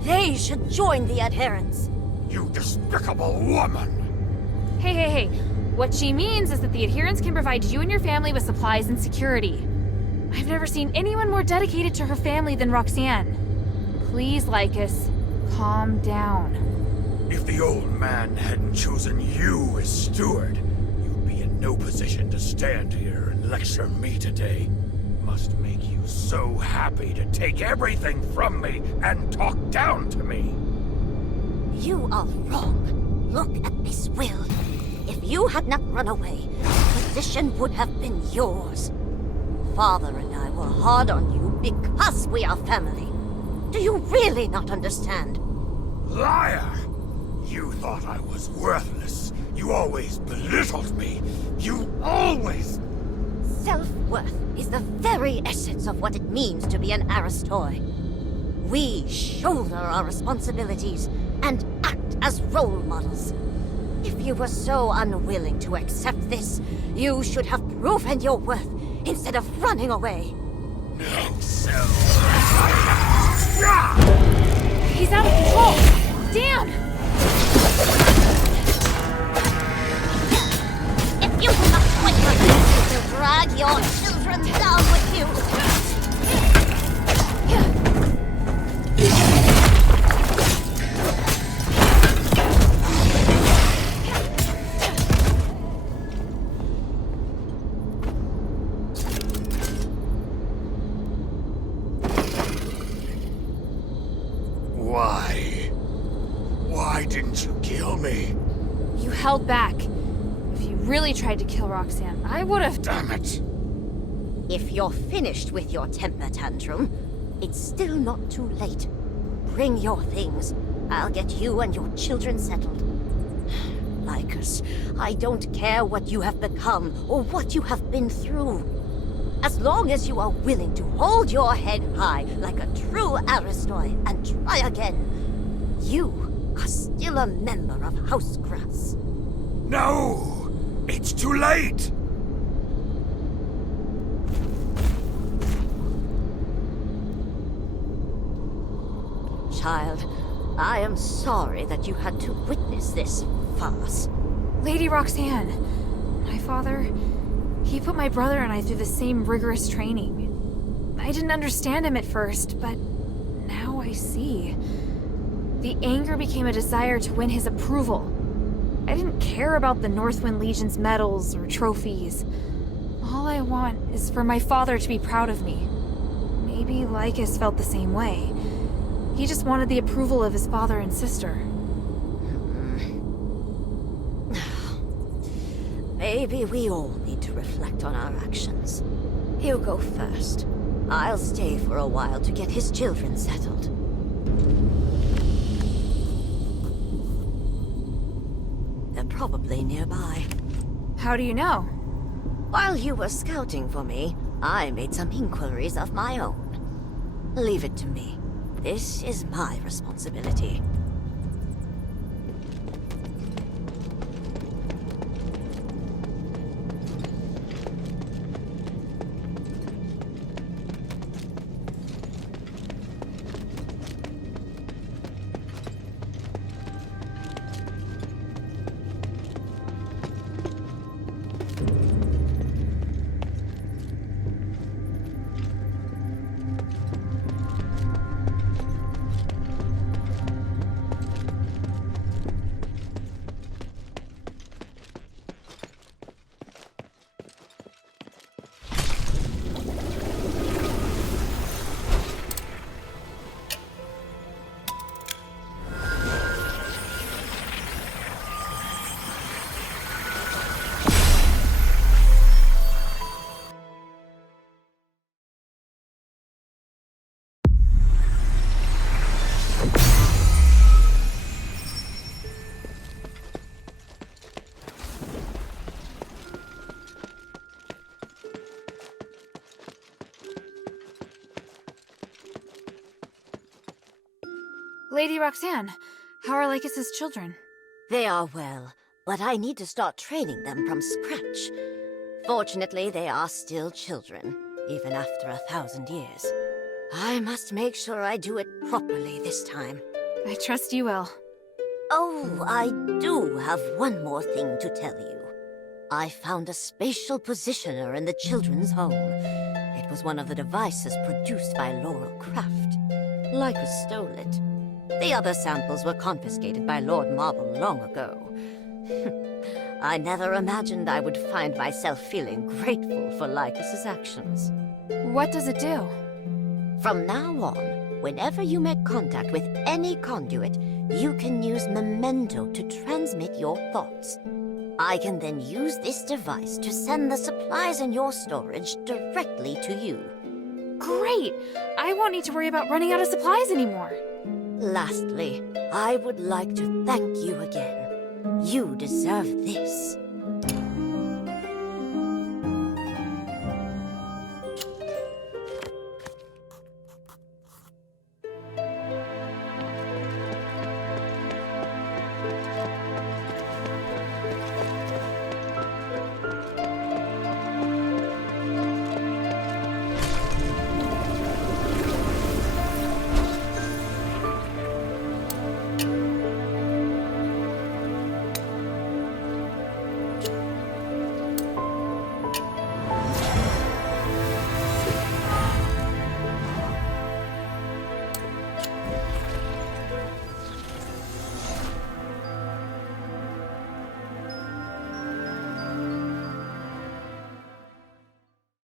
They should join the adherents. You despicable woman! Hey. What she means is that the adherents can provide you and your family with supplies and security. I've never seen anyone more dedicated to her family than Roxanne. Please, Lycus, calm down. If the old man hadn't chosen you as steward, you'd be in no position to stand here and lecture me today. Must make you so happy to take everything from me and talk down to me. You are wrong. Look at this will. If you had not run away, the position would have been yours. Father and I were hard on you because we are family. Do you really not understand? Liar! You thought I was worthless. You always belittled me. You always... Self-worth is the very essence of what it means to be an Aristoi. We shoulder our responsibilities and act as role models. If you were so unwilling to accept this, you should have proven your worth instead of running away. So... He's out of control! Damn! If you do not quit her, you will drag your children down with you! Why didn't you kill me? You held back. If you really tried to kill Roxanne, I would have... Damn it! If you're finished with your temper tantrum, it's still not too late. Bring your things. I'll get you and your children settled. Lycus, I don't care what you have become or what you have been through. As long as you are willing to hold your head high like a true Aristoi and try again, you are still a member of House Grass. No! It's too late! Child, I am sorry that you had to witness this farce. Lady Roxanne, my father, he put my brother and I through the same rigorous training. I didn't understand him at first, but now I see. The anger became a desire to win his approval. I didn't care about the Northwind Legion's medals or trophies. All I want is for my father to be proud of me. Maybe Lycus felt the same way. He just wanted the approval of his father and sister. Maybe we all need to reflect on our actions. He'll go first. I'll stay for a while to get his children settled. They're probably nearby. How do you know? While you were scouting for me, I made some inquiries of my own. Leave it to me. This is my responsibility. Lady Roxanne, how are Lycus's children? They are well, but I need to start training them from scratch. Fortunately, they are still children, even after 1,000 years. I must make sure I do it properly this time. I trust you will. Oh, I do have one more thing to tell you. I found a spatial positioner in the children's home. It was one of the devices produced by Laurel Craft. Lycus stole it. The other samples were confiscated by Lord Marble long ago. I never imagined I would find myself feeling grateful for Lycus's actions. What does it do? From now on, whenever you make contact with any conduit, you can use Memento to transmit your thoughts. I can then use this device to send the supplies in your storage directly to you. Great! I won't need to worry about running out of supplies anymore. Lastly, I would like to thank you again. You deserve this.